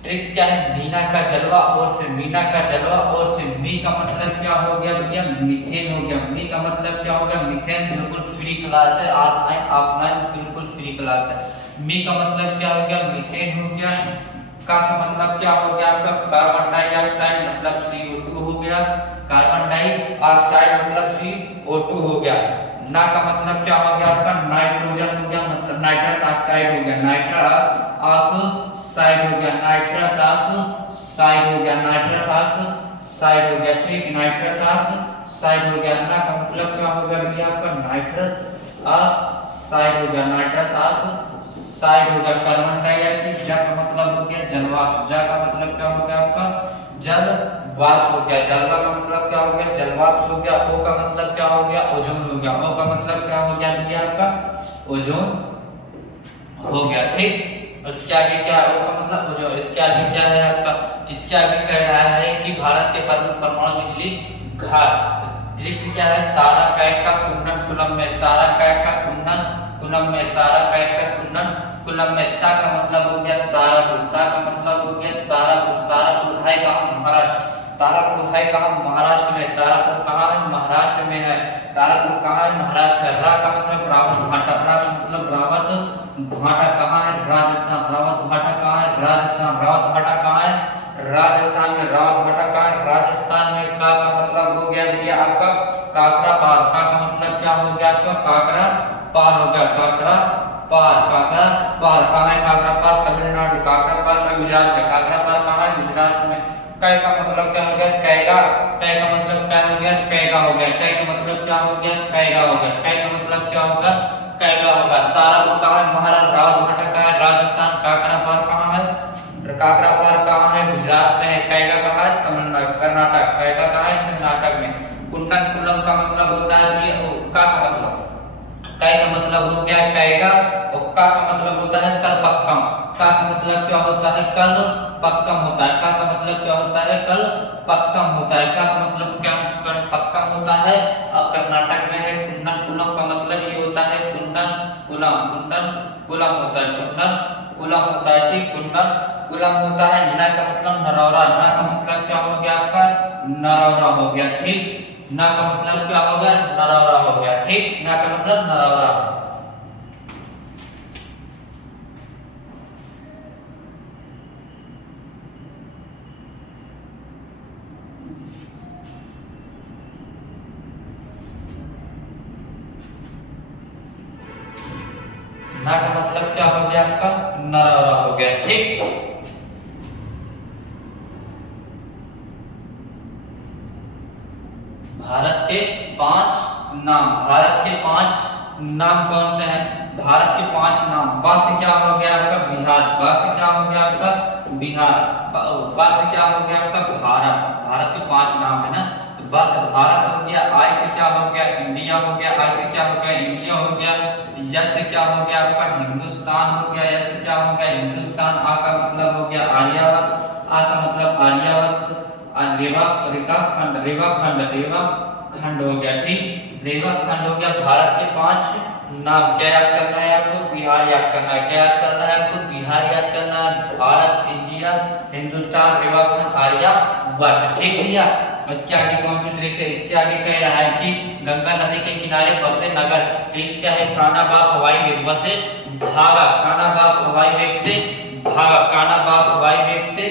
ट्रिक्स क्या है? मीना का जलवा और से मीना का जलवा और से मी का मतलब क्या हो गया भैया? मीथेन हो गया। मी का मतलब क्या हो गया? मीथेन। बिल्कुल फ्री क्लास है, ऑनलाइन ऑफलाइन बिल्कुल फ्री क्लास है। मी का मतलब क्या हो गया? मीथेन हो गया। का मतलब क्या हो गया आपका? कार्बन डाइऑक्साइड मतलब CO2 हो गया। कार्बन डाइऑक्साइड मतलब CO2 हो गया। ना का मतलब क्या हो गया आपका? नाइट्रोजन हो गया, मतलब नाइट्रस ऑक्साइड हो गया। नाइट्रस ऑक्साइड हो गया। नाइट्रस ऑक्साइड हो गया। नाइट्रस ऑक्साइड हो गया। ठीक, नाइट्रस ऑक्साइड हो गया। ना का मतलब क्या हो गया भैया आपका? नाइट्रस ऑक्साइड हो गया। नाइट्रस ऑक्साइड हो गया। Carbon dioxide. जा का मतलब हो गया जलवाष्प। जा का मतलब क्या हो गया आपका? जलवाष्प हो गया। जलवा का मतलब क्या हो गया? जलवाष्प हो गया। ओ का मतलब क्या हो गया? ओजोन हो गया। ओ का मतलब क्या हो गया भैया आपका? ओजोन हो गया। ठीक, इसके आगे क्या है? ओ का मतलब ओजोन। इसके आगे क्या है आपका? इसके आगे कह रहा है कि भारत के प्रमुख परमाणु बिजली घर। ट्रिक्स क्या है? तारा कैट का कुंडन कुलम में। तारा कैट का कुंडन कुलम में। तारा कैट का कुंडन कुलम में। ता का मतलब हो गया तारापुर। ता का मतलब हो गया तारापुर। तारापुर है कहाँ? महाराष्ट्र। तारापुर है कहाँ? महाराष्ट्र में। तारापुर कहाँ है? महाराष्ट्र में है। तारापुर कहाँ है? महाराष्ट्र में। रा का मतलब रावत भाटा। रा का मतलब रावत भाटा कहाँ है? राजस्थान। रावत भाटा कहाँ है? राजस्थान। रावत भाटा कहाँ है? राजस्थान में। रावत भाटा कहाँ है? राजस्थान में। का मतलब हो गया भैया आपका काकरा पार। का मतलब क्या हो गया आपका? काकरा पार हो गया। काकरा पार। काकरा पार कहाँ है? काकरा पार तमिलनाडु। काकरा पार का गुजरात में। काकरा पार कहाँ है? गुजरात में। कै का मतलब क्या हो गया? कैगा। कै का मतलब क्या हो गया? कैगा हो गया। कै का मतलब क्या हो गया? कैगा हो गया। कै का मतलब क्या होगा? कैगा होगा। तारापुर कहाँ है? महाराष्ट्र। रावत भाटा कहाँ है? राजस्थान। काकरा पार कहाँ है? काकरा पार कहाँ है? गुजरात में। कैगा कहाँ है? तमिलनाडु कर्नाटक। कैगा कहाँ है? कर्नाटक में। कुंडन कुलम का मतलब होता है का मतलब कै का मतलब हो गया कैगा और का मतलब होता है कल पक्कम। का मतलब क्या होता है? कल पक्कम होता है। का मतलब क्या होता है? कल पक्कम होता है। का मतलब क्या? कल पक्कम होता है। और कर्नाटक में है। कुंडन कुलम का मतलब ये होता है कुंडन कुलम। कुंडन कुलम होता है। कुंडन कुलम होता है। ठीक, कुंडन कुलम होता है। न का मतलब नरौरा। न का मतलब क्या हो गया आपका? नरौरा हो गया। ठीक, ना का मतलब क्या होगा? नरौरा हो गया। ठीक, ना का मतलब नरौरा। ना का मतलब क्या हो गया आपका? नरौरा हो गया। ठीक, भारत के 5 नाम। भारत के 5 नाम कौन से हैं? भारत के 5 नाम। बा से क्या हो गया आपका? बिहार। बा से क्या हो गया आपका? बिहार। बा से क्या हो गया आपका? भारत। भारत के 5 नाम है ना, तो बा से भारत हो गया। आई से क्या हो गया? इंडिया हो गया। आई से क्या हो गया? इंडिया हो गया। यस से क्या हो गया आपका? हिंदुस्तान हो गया। यस से क्या हो गया? हिंदुस्तान। आ का मतलब हो गया आर्यावर्त। आ का मतलब आर्यावर्त। रेवा खंड। रेवा खंड। रेवा खंड हो गया। ठीक, रेवा खंड हो गया। भारत के 5 नाम। क्या याद करना है आपको? बिहार याद करना है। क्या याद करना है आपको? बिहार याद करना है। भारत, इंडिया, हिंदुस्तान, रेवा खंड, आर्यावर्त। ठीक भैया, इसके आगे कौन सी ट्रिक्स है? इसके आगे कह रहा है कि गंगा नदी के किनारे बसे नगर। ट्रिक्स क्या है? कानाबाग हवाई वेग बसे भागा। कानाबाग हवाई वेग से भागा। कानाबाग हवाई वेग से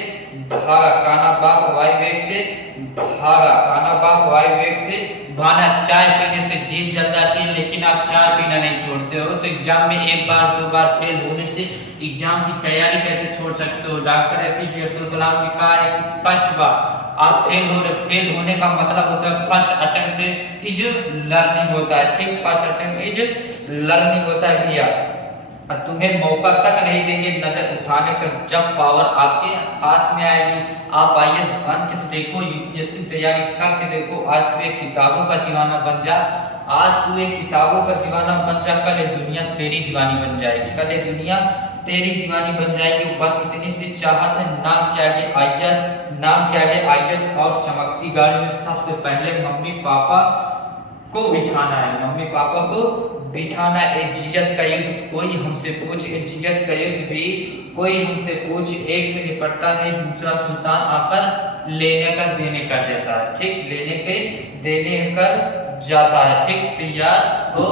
भागा। कानाबाग हवाई वेग से भागा। कानाबाग हवाई वेग से भाना। चाय पीने से जीभ जल जाती है, लेकिन आप चाय पीना नहीं छोड़ते हो, तो एग्जाम में एक बार 2 बार फेल होने से एग्जाम की तैयारी कैसे छोड़ सकते हो? डॉक्टर एपीजे अब्दुल कलाम ने कहा है कि फर्स्ट बार आप फेल होने का मतलब होता है फर्स्ट अटेम्प्ट इज लर्निंग होता है। ठीक, फर्स्ट अटेम्प्ट इज लर्निंग होता है भैया। तुम्हें मौका तक नहीं देंगे नजर उठाने का। जब पावर आपके हाथ में आएगी, आप आईएएस बन के तो देखो, यूपीएससी तैयारी करके देखो। आज तू एक किताबों का दीवाना बन जा, आज तू एक किताबों का दीवाना बन जा, कल ये दुनिया तेरी दीवानी बन जाएगी, कल ये दुनिया तेरी दीवानी बन जाएगी। बस इतनी सी चाहत है, नाम के आगे आईएएस, नाम के आगे आईएएस, और चमकती गाड़ी में सबसे पहले मम्मी पापा को बिठाना है, मम्मी पापा को बिठाना। एक जीसस का युद्ध कोई हमसे पूछ, एक जीसस का युद्ध भी कोई हमसे पूछ, एक से निपटता नहीं दूसरा सुल्तान आकर लेने का देने का देता है, ठीक, लेने के देने कर जाता है, ठीक, तैयार हो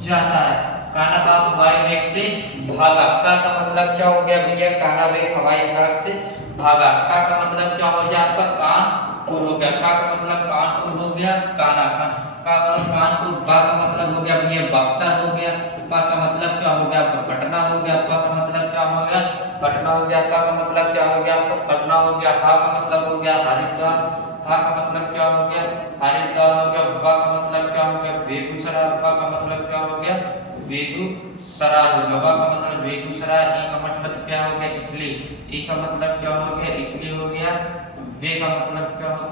जाता है। काना बाप हवाई जहाज से भागा, का मतलब क्या हो गया भैया, काना बेग हवाई जहाज से भागा। का मतलब क्या हो गया आपका, कानपुर हो गया, का मतलब कानपुर हो गया, काना का मतलब कानपुर। बा का मतलब हो गया भैया बक्सर हो गया। पा का मतलब क्या हो गया आपका पटना हो गया। पा का मतलब क्या हो गया पटना हो गया। पा का मतलब क्या हो गया आपका पटना हो गया। हा का मतलब हो गया हरिद्वार। हा का मतलब क्या हो गया हरिद्वार हो गया। बा का मतलब क्या हो गया बेगूसराय। बा का मतलब क्या हो गया बेगूसराय हो गया। बा का मतलब बेगूसराय। ई का मतलब क्या हो गया इटली। ई का मतलब क्या हो गया इटली हो गया। वे का मतलब क्या हो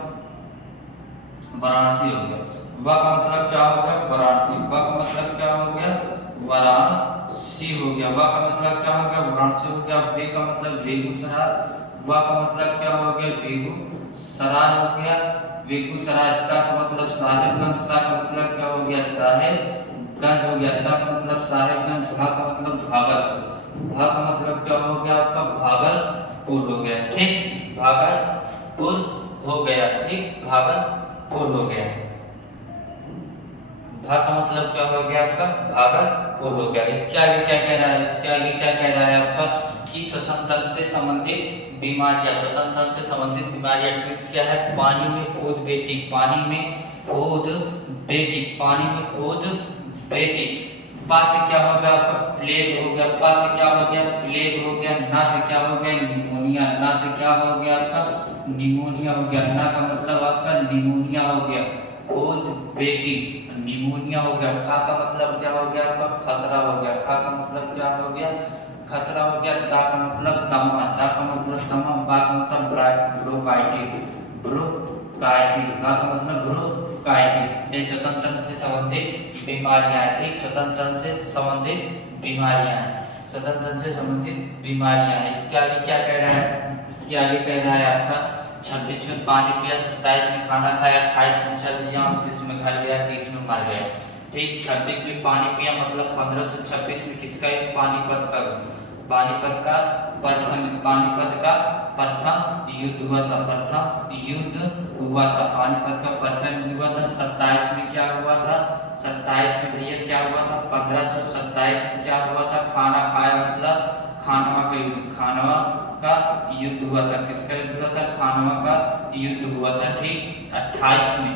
वाराणसी हो गया। वा का मतलब क्या हो गया वाराणसी। वा का मतलब क्या हो गया वाराणसी हो गया। वा का मतलब क्या हो गया वाराणसी हो गया। वे का मतलब बेगूसराय। वा का मतलब क्या हो गया बेगूसराय हो गया बेगूसराय। सा का मतलब साहेबगंज। सा का मतलब क्या हो गया साहेबगंज हो गया। सा का मतलब साहेबगंज। भा का मतलब भागलपुर। भा का मतलब क्या हो गया आपका भागलपुर हो गया, ठीक, भागलपुर हो गया, ठीक, भागलपुर हो गया। भा का मतलब क्या हो गया आपका भागलपुर हो गया। इसके आगे क्या कह रहा है, इसके आगे क्या कह रहा है आपका कि श्वसन तंत्र से संबंधित बीमारियां, श्वसन तंत्र से संबंधित बीमारियां। ट्रिक्स क्या है, पानी में कूद बेटी, पानी में कूद बेटी, पानी में कूद बेटी। पा से क्या हो गया आपका प्लेग हो गया। पा से क्या हो गया प्लेग हो गया। ना से क्या हो गया निमोनिया। ना से क्या हो गया आपका निमोनिया हो गया। ना का मतलब आपका निमोनिया हो गया। कूद बेटी निमोनिया हो गया। खा का मतलब क्या हो गया आपका खसरा हो गया। खा का मतलब क्या हो गया खसरा हो गया। दा का मतलब दमा। दा का मतलब दमा। बा का मतलब ब्रोंकाइटिस। ब्रोंकाइटिस। बा का मतलब ब्रोंकाइटिस। ये स्वतंत्र से संबंधित बीमारियां हैं, ठीक, स्वतंत्र से संबंधित बीमारियां हैं, स्वतंत्र से संबंधित बीमारियां हैं। इसके आगे क्या कह रहा है, इसके आगे कह रहा है आपका 26 में पानी पिया, 27 में खाना खाया, 28 में चल दिया, 29 में घर गया, 30 में मर गया, ठीक। 26 में पानी पिया मतलब 1526 में किसका पानीपत का प्रथम युद्ध हुआ था। प्रथम युद्ध हुआ था, पानीपत का प्रथम युद्ध हुआ था। 27 में क्या हुआ था 27 में भैया क्या हुआ था 1527 में क्या हुआ था खाना खाया मतलब खानवा का युद्ध। खानवा का युद्ध हुआ था। किसका युद्ध हुआ था खानवा का युद्ध हुआ था, ठीक। 28 में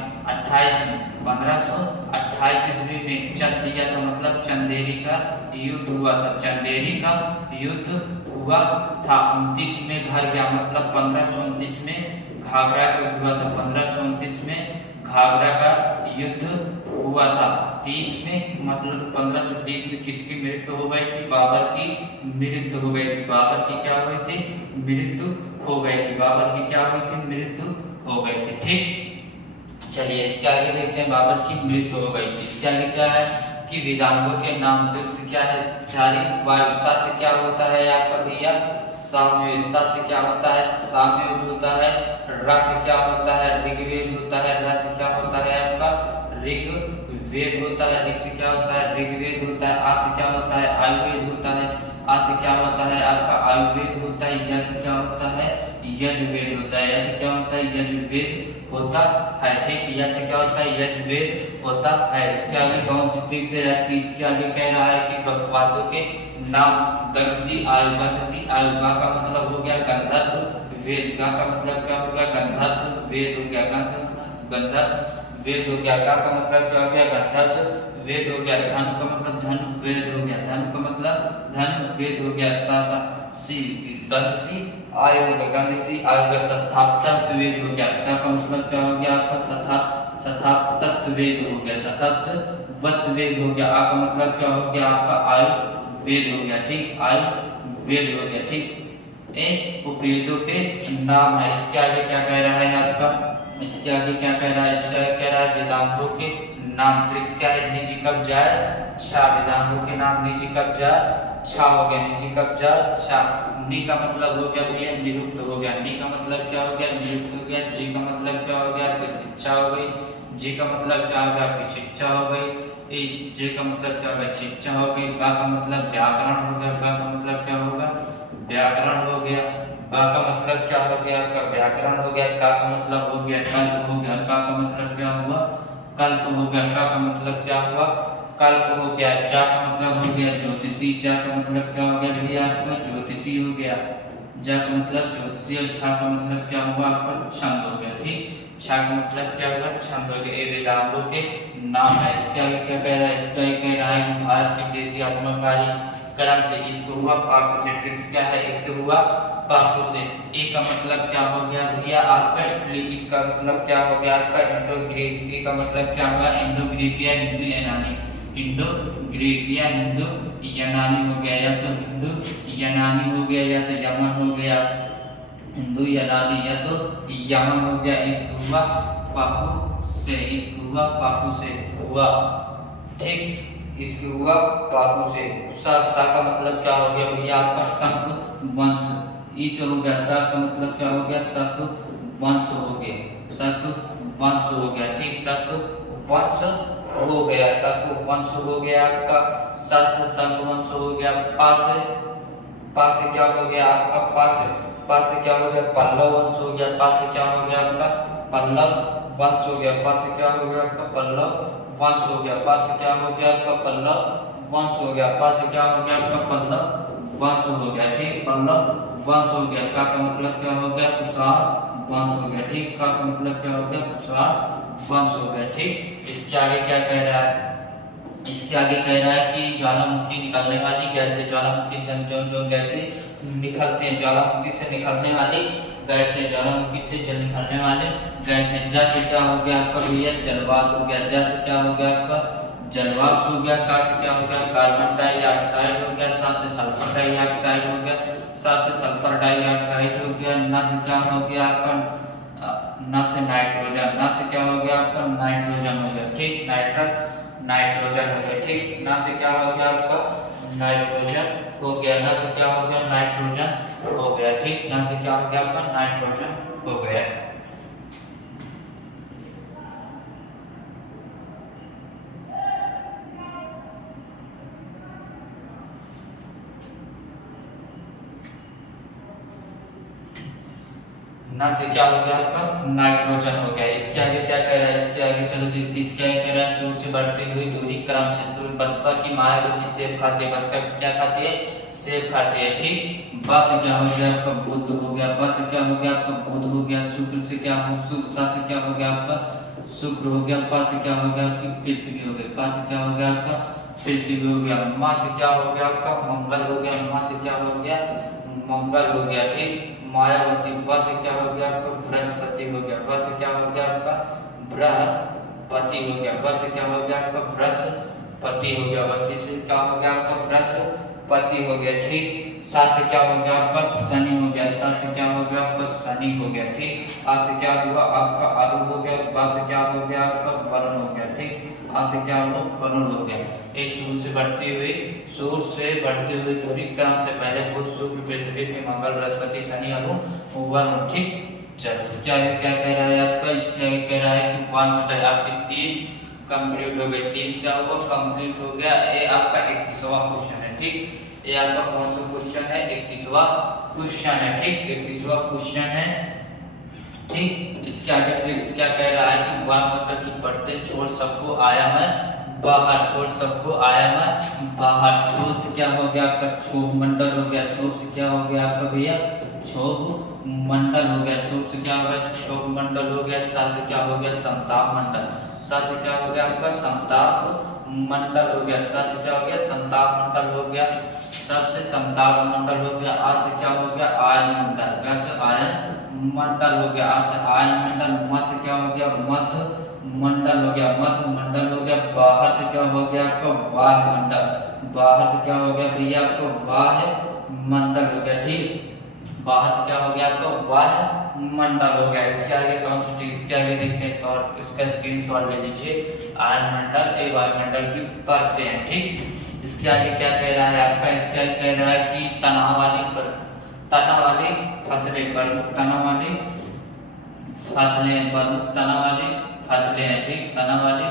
1528 ईस्वी में चल दिया था मतलब चंदेरी का युद्ध हुआ था। चंदेरी का युद्ध हुआ था। 29 में घर गया मतलब 1529 में घाघरा का युद्ध हुआ था। 1529 में घाघरा का युद्ध हुआ था। 30 में मतलब 1530 में किसकी मृत्यु हो गई थी बाबर की मृत्यु हो गई थी। बाबर की क्या हुई थी मृत्यु हो गई थी। बाबर की क्या हुई थी मृत्यु हो गई थी, ठीक। चलिए इसके आगे देखते हैं बाबर की मृत्यु हो गई थी। इसके आगे क्या है कि वेदांगों के नाम से क्या है जारी। वायुसा से क्या होता है आपका भैया सामवेद। सा से क्या होता है सामवेद होता है। र से क्या होता है ऋग्वेद होता है। र से क्या होता है आपका ऋग्वेद होता है। ऋग से क्या होता है ऋग्वेद होता है। आ से क्या होता है आयुर्वेद होता है। आ से क्या होता है आपका आयुर्वेद होता है। य से क्या होता है यजुर्वेद होता है। य से क्या होता है यजुर्वेद होता है, ठीक। य से क्या होता है यजुर्वेद होता है। इसके आगे कौन सी ट्रिक से है कि इसके आगे कह रहा है कि वाद्यों के नाम गंधसी आयुर्वेदसी। आयुर्वा का मतलब हो गया गंधर्व वेद। गा का मतलब क्या हो गया गंधर्व वेद हो गया। गंधर्व वेद हो गया। गा का मतलब क्या हो गया गंधर्व वेद हो गया। धन का मतलब धन वेद हो गया। धन का मतलब धन वेद हो गया। गंधसी आयोग गंधसी आयोग सथाप्त वेद हो गया। का मतलब क्या हो गया आपका सथाप्त वेद हो गया। सथाप्त वेद हो गया। आ का मतलब क्या हो गया आपका आयुर्वेद वेद हो गया, ठीक, आयुर्वेद हो गया, ठीक। ए उपवेदों के नाम है। इसके आगे क्या कह रहा है आपका, इसके आगे क्या कह रहा है, इसके आगे कह रहा है वेदांतों के नाम। ट्रिक्स क्या है, निजी कब्जा छा, वेदांतों के नाम निजी कब्जा छा हो गया, निजी कब्जा छा। नि का मतलब हो गया भैया निरुक्त हो गया, नि का मतलब क्या हो गया निरुक्त हो गया, जी का मतलब क्या हो गया आपकी शिक्षा हो गई, जी का मतलब क्या हो गया आपकी शिक्षा हो गई, जे का मतलब क्या हो गया शिक्षा हो गई, बा का मतलब व्याकरण हो गया, बा का मतलब क्या होगा व्याकरण हो गया, बा का मतलब क्या हो गया आपका व्याकरण हो गया, का का मतलब हो गया कल्प हो गया, का का मतलब क्या हुआ कल्प हो गया, का का मतलब क्या हुआ कल्प हो गया, जा का मतलब हो गया ज्योतिषी, जा का मतलब क्या हो गया भैया आपका ज्योतिषी हो गया, जा का मतलब ज्योतिषी, और छा का मतलब क्या हुआ आपका छंद हो गया, ठीक, छा का मतलब क्या हुआ छंद हो गया। ये वेदांतों के नाम है। इसके आगे क्या कह रहा है, इसका आगे कह रहा है कि भारत के देशी आत्मकारी क्रम से इसको हुआ पाकु से। ट्रिक्स क्या है, एक से हुआ पाकु से। ए का मतलब क्या हो गया भैया आपका इटली, इसका मतलब क्या हो गया आपका इंडो ग्रीक, ए का मतलब क्या हुआ इंडो ग्रीकिया हिंदू यूनानी, इंडो ग्रीकिया हिंदू यूनानी हो गया, या तो हिंदू यूनानी हो गया, या तो यमन हो गया, हिंदू यूनानी या तो यमन हो गया। इसको हुआ पाकु से, इसको हुआ पाकु से हुआ, ठीक, इसके हुआ पाकु से। सा का मतलब क्या हो गया भैया आपका शक वंश, इस हो गया, सा का मतलब क्या हो गया शक वंश हो गया, शक वंश हो गया, ठीक, शक वंश हो गया, शक वंश हो गया आपका, शक वंश हो गया। पा से क्या हो गया आपका पा से क्या हो गया पल्लव वंश हो गया, पा से क्या हो गया आपका पल्लव वंश हो गया, पा से क्या हो गया आपका पल्लव वंश हो गया, पा से क्या हो गया आपका पल्लव वंश हो गया, पा से क्या हो गया आपका पल्लव वंश हो गया, ठीक, पल्लव वंश हो गया। का मतलब क्या हो गया कुषाण वंश हो गया, ठीक, का मतलब क्या हो गया कुषाण वंश हो गया, ठीक। इसके आगे क्या कह रहा है, इसके आगे कह रहा है कि ज्वालामुखी निकलने वाली गैसें, ज्वालामुखी जो गैसें निकलते हैं, ज्वालामुखी से निकलने वाली गैसें, ज्वालामुखी से जल निकलने वाले गैसें। जा से क्या हो गया आपका भैया जलवाष्प हो गया, जा से क्या हो गया आपका जलवाष्प हो गया, का से क्या हो गया कार्बन डाइऑक्साइड हो गया, सा से सल्फर डाइऑक्साइड हो गया, सा से सल्फर डाइऑक्साइड हो गया, ना से क्या हो गया आपका ना से नाइट्रोजन, ना से क्या हो गया आपका नाइट्रोजन हो गया, ठीक, नाइट्रोजन हो गया, ठीक, ना से क्या हो गया आपका नाइट्रोजन हो गया, ना से क्या हो गया नाइट्रोजन हो गया, ठीक, ना से क्या हो गया आपका नाइट्रोजन हो गया। ना से क्या हो गया आपका नाइट्रोजन हो गया। इसके आगे क्या कह रहा है, इसके आगे चलो देखते, इसके आगे कह रहा है सूर्य से बढ़ती हुई दूरी क्रम से। तो बसपा की मायावती सेब खाती है, बसपा की क्या खाती है सेब खाती है, ठीक। बा से क्या हो गया आपका बुध हो गया, बा से क्या हो गया आपका बुध हो गया, शुक्र से क्या हो सा से क्या हो गया आपका शुक्र हो गया, पा से क्या हो गया आपकी पृथ्वी हो गई, पा से क्या हो गया आपका पृथ्वी हो गया, माँ से क्या हो गया आपका मंगल हो गया, माँ से क्या हो गया मंगल हो गया, ठीक। मायावती, वा से क्या हो गया आपका बृहस्पति हो गया, वा से क्या हो गया आपका बृहस्पति हो गया, वा से क्या हो गया आपका बृहस्पति हो गया, वती से क्या हो गया आपका बृहस्पति हो गया, ठीक। सा से क्या हो गया आपका शनि हो गया, सा से क्या हो गया आपका शनि हो गया, ठीक। आ से क्या हुआ आपका अरु हो गया, बा से क्या हो गया आपका वरुण हो गया, ठीक। आ से क्या हुआ वरुण हो गया। इस सूर्य से बढ़ती हुई दूरी क्रम से पहले बुध शुक्र पृथ्वी पे मंगल बृहस्पति शनि अरुण वरुण, ठीक। चलो इसके आगे क्या कह रहा है आपका, इसके आगे कह रहा है कि 1 मीटर आपकी 30 कंप्लीट हो गई, 30 क्या हुआ कंप्लीट हो गया। ये आपका 31वां क्वेश्चन है, ठीक। ये आपका कौन सा क्वेश्चन है 31वां क्वेश्चन है, ठीक, 31वां क्वेश्चन है, ठीक। इसके आगे ट्रिक्स क्या कह रहा है कि 1 मीटर की बढ़ते छोड़ सबको आयाम है बाहर, छोड़ सबको आयाम है बाहर। छोड़ से क्या हो गया आपका क्षोभ मंडल हो गया, क्षोभ से क्या हो गया आपका भैया क्षोभ मंडल हो गया, क्षोभ से क्या हो गया क्षोभ मंडल हो गया। सा से क्या हो गया समताप मंडल, सा से क्या हो गया आपका समताप मंडल हो गया, सा से क्या हो गया समताप मंडल हो गया, सबसे समताप मंडल हो गया। आ से क्या हो गया आयन मंडल, क्या से आयन मंडल हो गया, आ से आयन मंडल। म से क्या हो गया मध्य मंडल हो गया, मध्य मंडल हो गया। बाहर से क्या हो गया आपका बाह्य मंडल, बाहर से क्या हो गया भैया आपको बाह्य मंडल हो गया। ठीक, बाहर से क्या हो गया आपको बाह्य मंडल हो गया। इसके आगे कौन सी चीज, इसके आगे देखते हैं शॉर्ट, इसका स्क्रीनशॉट ले लीजिए। आयनमंडल एक वायुमंडल की परतें हैं। ठीक, इसके आगे क्या कह रहा है आपका, इसके आगे कह रहा है कि तनाव वाली फसलें, प्रमुख तनाव वाली फसलें, प्रमुख तनाव वाली फसलें हैं। ठीक, तनाव वाली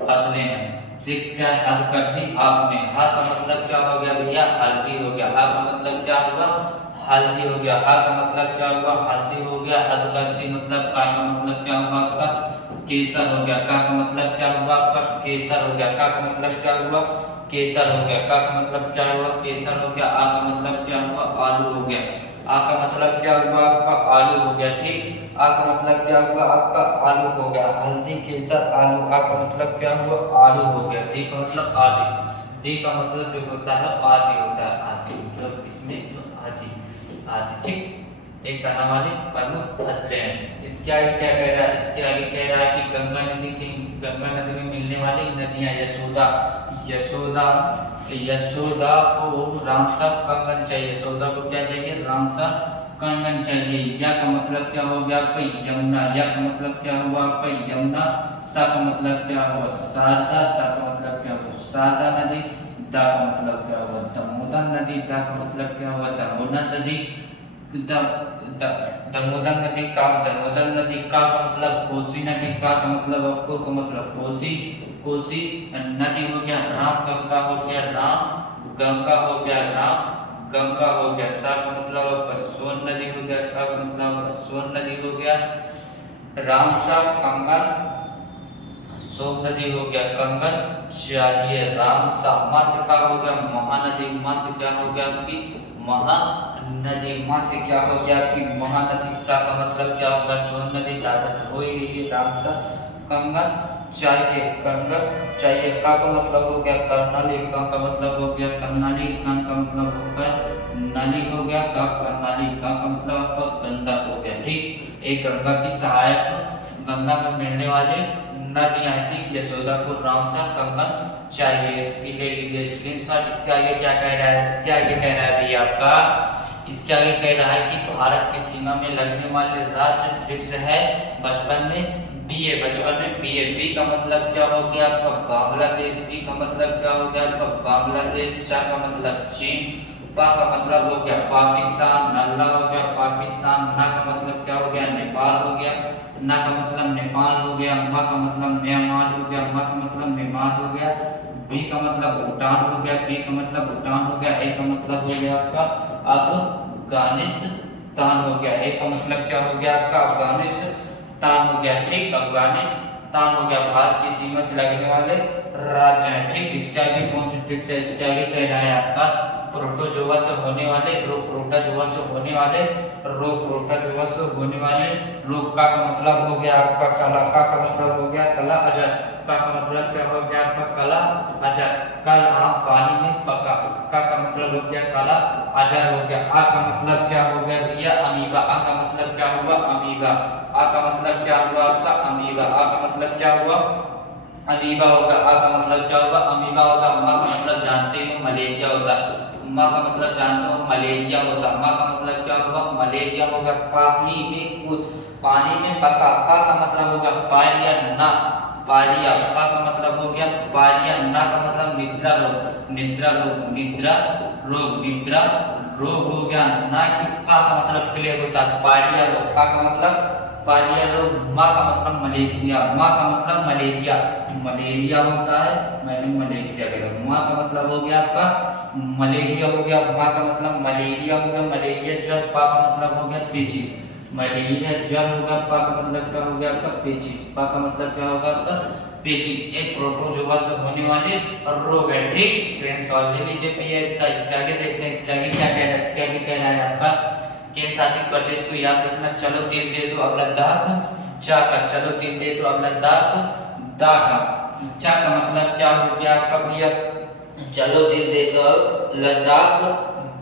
फसलें हैं। ठीक, क्या हद कर दी आपने। हा का मतलब क्या हो गया भैया, हल्दी हो गया। हा का मतलब क्या हुआ, हल्दी हो गया। हा का मतलब क्या हुआ, हल्दी हो गया। हद कर दी मतलब का मतलब क्या हुआ आपका, केसर हो गया। का का मतलब क्या हुआ आपका, केसर हो गया। का का मतलब क्या हुआ, केसर हो गया। का का मतलब क्या हुआ, केसर हो गया। आ का मतलब क्या हुआ, आलू हो गया। आ का मतलब क्या हुआ आपका, आलू हो गया। ठीक, आ का मतलब क्या हुआ आपका, आलू हो गया। हल्दी, केसर, आलू। आ का मतलब क्या हुआ, आलू हो गया। डी का मतलब आदि। डी का मतलब जो होता है आदि होता है, आदि मतलब इसमें जो आदि आदि। ठीक, एक तनाव वाली प्रमुख फसलें हैं। इसके आगे क्या कह रहा है, इसके आगे कह रहा है कि गंगा नदी में मिलने वाली नदियां, यशोदा को रामसा कंगन चाहिए। यशोदा को क्या चाहिए, रामसा कंगन चाहिए। या का मतलब क्या हो गया आपका, यमुना। या का मतलब क्या हुआ आपका, यमुना। सा का मतलब क्या हुआ, शारदा। सा का मतलब क्या हुआ, शारदा नदी। दा का मतलब क्या हुआ, दामोदर नदी। दा का मतलब क्या हुआ, दामोदर नदी। दामोदर नदी का मतलब कोसी नदी। का मतलब आपको का मतलब कोसी नदी हो गया। राम गंगा हो गया, राम गंगा हो गया, राम गंगा हो गया। सा का मतलब सोन नदी हो गया। का मतलब सोन नदी हो गया। रामसा कंगन, सोम नदी हो गया, कंगन चाहिए। रामसा। माँ से क्या हो गया, महानदी। माँ से क्या हो गया आपकी, महानदी। माँ से क्या हो गया आपकी, महानदी। सा का मतलब क्या होगा, सोन नदी। साधन हो ही गई है। रामसा कंगन चाहिए, कंगन चाहिए। का मतलब हो गया कर्णाली। का मतलब हो गया कर्णाली। कन का मतलब होकर नाली हो गया। का कर्णाली। का मतलब आपका गंगा हो गया। ठीक, एक गंगा की सहायक, गंगा में मिलने वाले नदियां। ठीक, यशोदापुर, रामसा कंगन चाहिए। इसकी ले लीजिए स्क्रीनशॉट। इसके आगे क्या कह रहा है, इसके आगे कह रहा है भैया आपका, इसके आगे कह रहा है कि भारत की सीमा में लगने वाले राज्य वृक्ष है बचपन में बी है। बचपन में बी है। बी का मतलब क्या हो गया आपका, बांग्लादेश। बी का मतलब क्या हो गया आपका, बांग्लादेश। चा का मतलब चीन। पा का मतलब हो गया पाकिस्तान। नल्ला हो गया पाकिस्तान। ना का मतलब क्या हो गया, नेपाल हो गया। ना का मतलब नेपाल हो गया। मा का मतलब म्यांमार हो गया। मा का मतलब म्यांमार हो गया। बी का मतलब भूटान हो गया। बी का मतलब भूटान हो गया। ए का मतलब हो गया आपका अफगानिस्तान हो गया। ए का मतलब क्या हो गया आपका, अफगानिस्तान हो गया। ठीक, अफगानिस्तान हो गया। भारत की सीमा से लगने वाले राज्य हैं। ठीक, इसके आगे कौन सी ट्रिक्स है, इसके आगे कह रहा है आपका प्रोटोजोआ से होने वाले रोग। प्रोटोजोआ से होने वाले रोग। प्रोटोजोआ से होने वाले रोग। का मतलब हो गया आपका कला। का मतलब हो गया कला अजर। का मतलब क्या हो गया आपका, कला अजर। कल आम पानी में पका। का मतलब हो गया कला अजर हो गया। आ का मतलब क्या हो गया भैया, अमीबा। आ का मतलब क्या हुआ, अमीबा। आ का मतलब क्या हुआ आपका, अमीबा। आ का मतलब क्या हुआ, अमीबा होगा। आ का मतलब क्या होगा, अमीबा होगा। मा का मतलब जानते हो मलेरिया होता। मा का मतलब जानते हो मलेरिया होता। मा का मतलब क्या होगा, मलेरिया होगा। पानी में कूद, पानी में पका। पा का मतलब होगा पारिया ना, पारिया। पा का मतलब हो गया पारिया। ना का मतलब निद्रा रोग, निद्रा रोग, निद्रा रोग, निद्रा रोग हो गया। ना की पा का मतलब प्लेग होता है, पारिया रोग। पा का मतलब पारिया रोग। मा का मतलब मलेरिया। मा का मतलब मलेरिया, मलेरिया होता है। मैंने मलेशिया कहा। मा का मतलब हो गया आपका मलेरिया हो गया। मा का मतलब मलेरिया हो गया, मलेरिया ज्वर। पा का मतलब हो गया पेचिस, मलेरिया ज्वर होगा। पा का मतलब क्या हो गया आपका, पेचिस। पा का मतलब क्या होगा आपका, पेचिस। एक प्रोटोजोआ से होने वाले रोग है। ठीक, स्क्रीन सॉल्व ले लीजिए पीएच का। इसके आगे देखते हैं, इसके आगे क्या कह रहा है। इसके आगे कह रहा है आपका केंद्र शासित प्रदेश को याद रखना। चलो दिल दे दो अब लद्दाख जाकर। चलो दिल दे दो अब लद्दाख दाका। चा का मतलब क्या हो गया आपका भैया, चलो दिल दे दो लद्दाख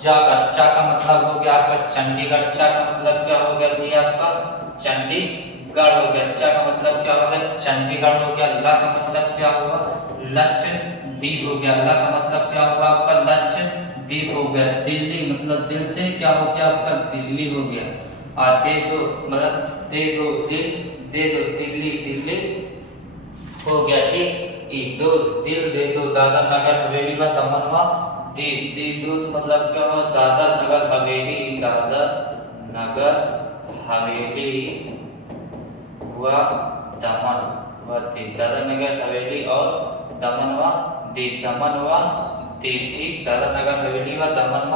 जाकर। चा का मतलब हो गया आपका चंडीगढ़। चा का मतलब क्या हो गया भैया आपका, चंडीगढ़ हो गया। चा का मतलब क्या हो गया, चंडीगढ़ हो गया। ला का मतलब क्या हुआ, लक्ष्य दीप हो गया। ल का मतलब क्या हुआ आपका लक्ष्य दीप हो गया। दिल्ली मतलब दिल से क्या हो गया आपका दिल्ली हो गया। और दे दो मतलब दे दो दिल दे दो दिल्ली दिल्ली हो गया। ठीक, दो दिल दे दो दादर नगर हवेली व दमन व दीप। दीप दो मतलब क्या हुआ दादर नगर हवेली दादर नगर हवेली व दमन व दीप। दादर नगर हवेली और दमन व दीप। दमन व दीप ठीक, दादर नगर हवेली व दमन व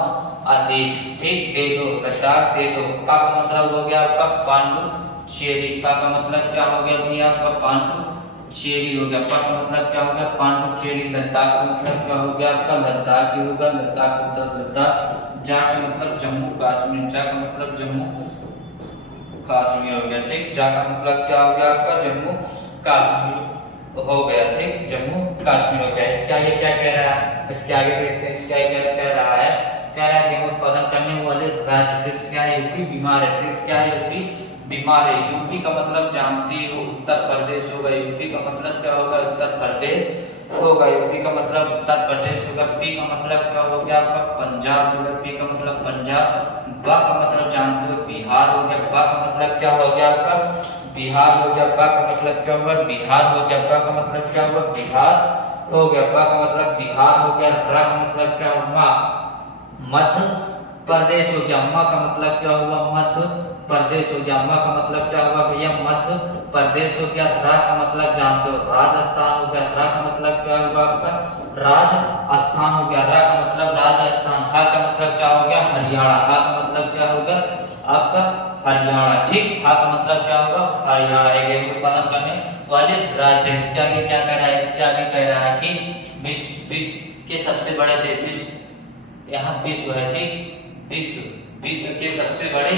दीप ठीक। दे दो लद्दाख दे दो। पा का मतलब हो गया आपका पांडुचेरी। पा का मतलब क्या हो गया भैया आपका पांडुचेरी हो गया। पा का मतलब क्या हो गया पांडुचेरी। लद्दाख का मतलब क्या हो गया आपका लद्दाख ही होगा। लद्दाख मतलब लद्दाख। जा का मतलब जम्मू कश्मीर। जा का मतलब जम्मू कश्मीर हो गया। ठीक, जा का मतलब क्या हो गया आपका जम्मू कश्मीर हो गया। ठीक, जम्मू कश्मीर हो गया। इसके आगे क्या कह रहा है, इसके आगे देखते हैं। इसके आगे क्या कह रहा है, कह रहा है गेहूं उत्पादन करने वाले राज्य। ट्रिक्स क्या है यूपी बीमार है। ट्रिक्स क्या है यूपी बीमार है। यूपी का मतलब जानते हो उत्तर प्रदेश होगा। यूपी का मतलब क्या होगा उत्तर प्रदेश होगा। यूपी का मतलब उत्तर प्रदेश होगा। पी का मतलब क्या हो गया आपका पंजाब होगा। पी का मतलब पंजाब। बा का मतलब जानते हो बिहार हो गया। बा का मतलब क्या हो गया आपका बिहार हो गया। बा का मतलब क्या होगा बिहार हो गया। बा का मतलब क्या होगा बिहार हो गया। बा का मतलब बिहार हो गया। रा का मतलब क्या होगा मध्य प्रदेश हो गया। म का मतलब क्या हुआ मध्य प्रदेश हो गया। म का मतलब क्या हुआ भैया मध्य प्रदेश हो गया। रा का मतलब जानते हो राजस्थान हो गया। रा का मतलब क्या हुआ आपका राजस्थान हो गया। रा का मतलब राजस्थान। हा का मतलब क्या हो गया हरियाणा। हा का मतलब क्या होगा आपका हरियाणा। ठीक, हा का मतलब क्या होगा हरियाणा। गेहूं उत्पादन करने वाले राज्य। इसके आगे क्या कह रहा है, इसके आगे कह रहा है कि विश्व के सबसे बड़े देश, यहाँ विश्व है। ठीक, विश्व के सबसे बड़े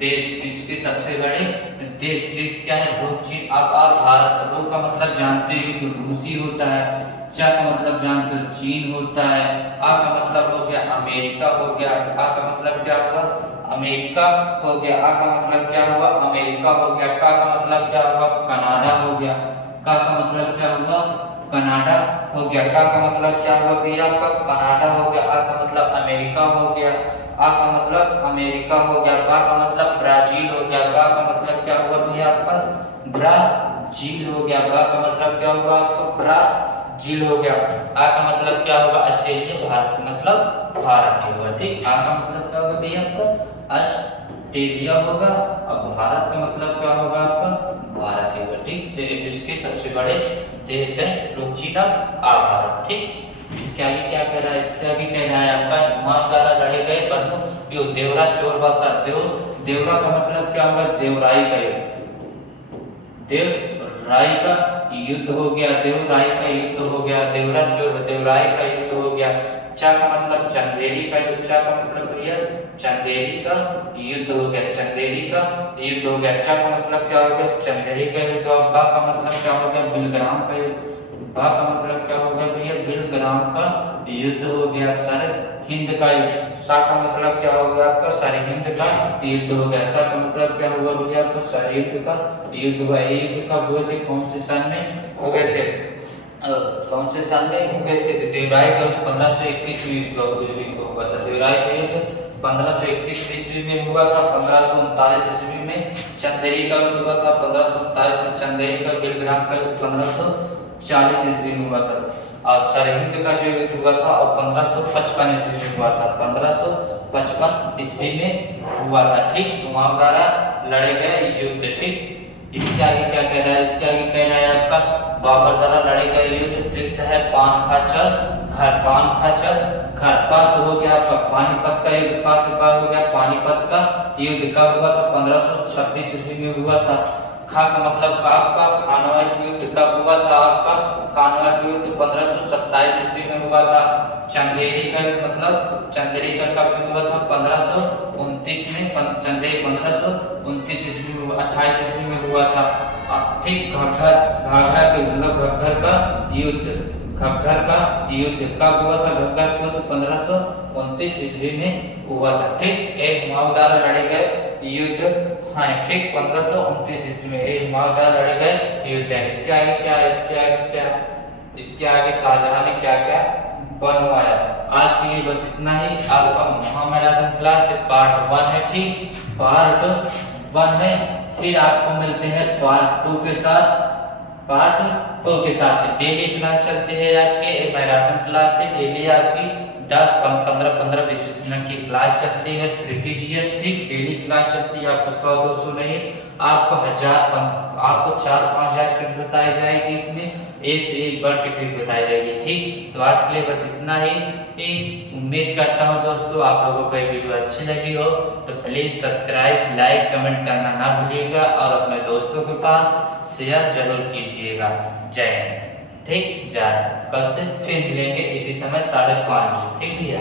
देश। विश्व के सबसे बड़े देश। ट्रिक्स क्या है रूस चीन अब भारत। रो का मतलब जानते हो रूसी होता है। चा का मतलब जानते हो चीन होता है। आ का मतलब हो गया अमेरिका हो गया। आ का मतलब क्या हुआ अमेरिका हो गया। आ का मतलब क्या हुआ अमेरिका हो गया। का का मतलब क्या हुआ कनाडा हो गया। का का मतलब क्या हुआ कनाडा हो गया। का का मतलब क्या हुआ भैया आपका कनाडा हो गया। आ का मतलब अमेरिका हो गया। आ का मतलब अमेरिका हो गया। बा का मतलब ब्राजील हो गया। बा का मतलब क्या हुआ भैया आपका ब्राजील हो गया। बा का मतलब क्या हुआ आपका ब्राजील हो गया। आ का मतलब क्या होगा ऑस्ट्रेलिया। भारत का मतलब भारत ही होगा। ठीक, आ का मतलब क्या होगा भैया आपका ऑस्ट्रेलिया होगा। और भारत का मतलब क्या होगा आपका भारत ही होगा। ठीक, विश्व के सबसे बड़े देश है रुचि भारत। ठीक, इसके आगे क्या कह रहा है, इसके आगे कह रहा है आपका हिमांश द्वारा लड़े गए प्रमुख युद्ध। देवरा चोर बसा। देवरा का मतलब क्या होगा देवराई का युद्ध। देवराई का युद्ध हो गया। देवराई का युद्ध हो गया। देवरा चोर देवराई का युद्ध हो गया। चा का मतलब चंदेरी का युद्ध। चा का मतलब भैया चंदेरी का युद्ध हो गया। चंदेरी का युद्ध हो गया। चा का मतलब क्या हो गया चंदेरी का युद्ध। बा का मतलब क्या हो गया बिलग्राम का युद्ध। बा का मतलब क्या हो गया भैया बिलग्राम का युद्ध हो गया। सर हिंद का युद्ध। सा का मतलब क्या हो गया आपका सरहिंद का युद्ध हो गया। सा का मतलब क्या हुआ भैया आपका सरहिंद का युद्ध हुआ। युद्ध कब हुए थे कौन से सन में हुए थे कौन से साल में हुए थे देवराय का 1531 ईस्वी को हुआ था। देवराय का युद्ध 1531 ईस्वी में हुआ था। 1539 ईस्वी में चंदेरी का युद्ध हुआ था। 1539 में चंदेरी का बिलग्राम का युद्ध 1540 ईस्वी में हुआ था। और सरहिंद का जो युद्ध हुआ था और 1555 ईस्वी में हुआ था। 1555 ईस्वी में हुआ था। ठीक, वहां द्वारा लड़े गए युद्ध। ठीक, इसके आगे क्या कह रहा है, इसके आगे कह रहा है आपका बाबर द्वारा लड़े गए युद्ध। ट्रिक्स है पान खा चल घर। पान खा चल घर। पास हो गया आपका पानीपत का युद्ध। पास हो गया पानीपत का युद्ध कब हुआ था 1526 ईस्वी में हुआ था। खा का मतलब आपका खानवा युद्ध कब हुआ था आपका खानवा युद्ध 1527 ईस्वी में हुआ था। चंदेरी का मतलब चंदेरी का कब युद्ध हुआ था 1529 में। चंदेरी 1529 ईस्वी में 28 ईस्वी में हुआ था। ठीक, घाघरा के मतलब घग्गर का युद्ध। घग्गर का युद्ध कब हुआ था घग्गर का युद्ध 1529 ईस्वी में हुआ था। ठीक, एक हुमायूं द्वारा लड़े गए युद्ध हाँ ठीक 1529 ईस्वी में एक हुमायूं द्वारा लड़े गए युद्ध है। इसके आगे क्या है, इसके आगे क्या इसके आगे शाहजहां ने क्या क्या बनवाया। आज के लिए बस इतना ही। आपका महामैराथन क्लास से पार्ट 1 है, ठीक, पार्ट 1 है। फिर आपको मिलते हैं पार्ट 2 के साथ। पार्ट 2 के साथ डेली क्लास चलते हैं आपके, मैराथन क्लास से डेली आपकी 10-15-20 मिनट की क्लास चलती है। प्रीवियस ठीक डेली क्लास चलती है, आपको 100-200 नहीं, आपको 1000 आपको 4-5 ट्रिक्स बताई जाएगी। इसमें एक से एक बढ़ के ट्रिक बताई जाएगी, ठीक। तो आज के लिए बस इतना ही। उम्मीद करता हूँ दोस्तों आप लोगों को ये वीडियो अच्छी लगी हो, तो प्लीज सब्सक्राइब, लाइक, कमेंट करना ना भूलिएगा और अपने दोस्तों के पास शेयर जरूर कीजिएगा। जय हिंद, ठीक। जय, कल से फिर मिलेंगे इसी समय 5:30 बजे, ठीक भैया।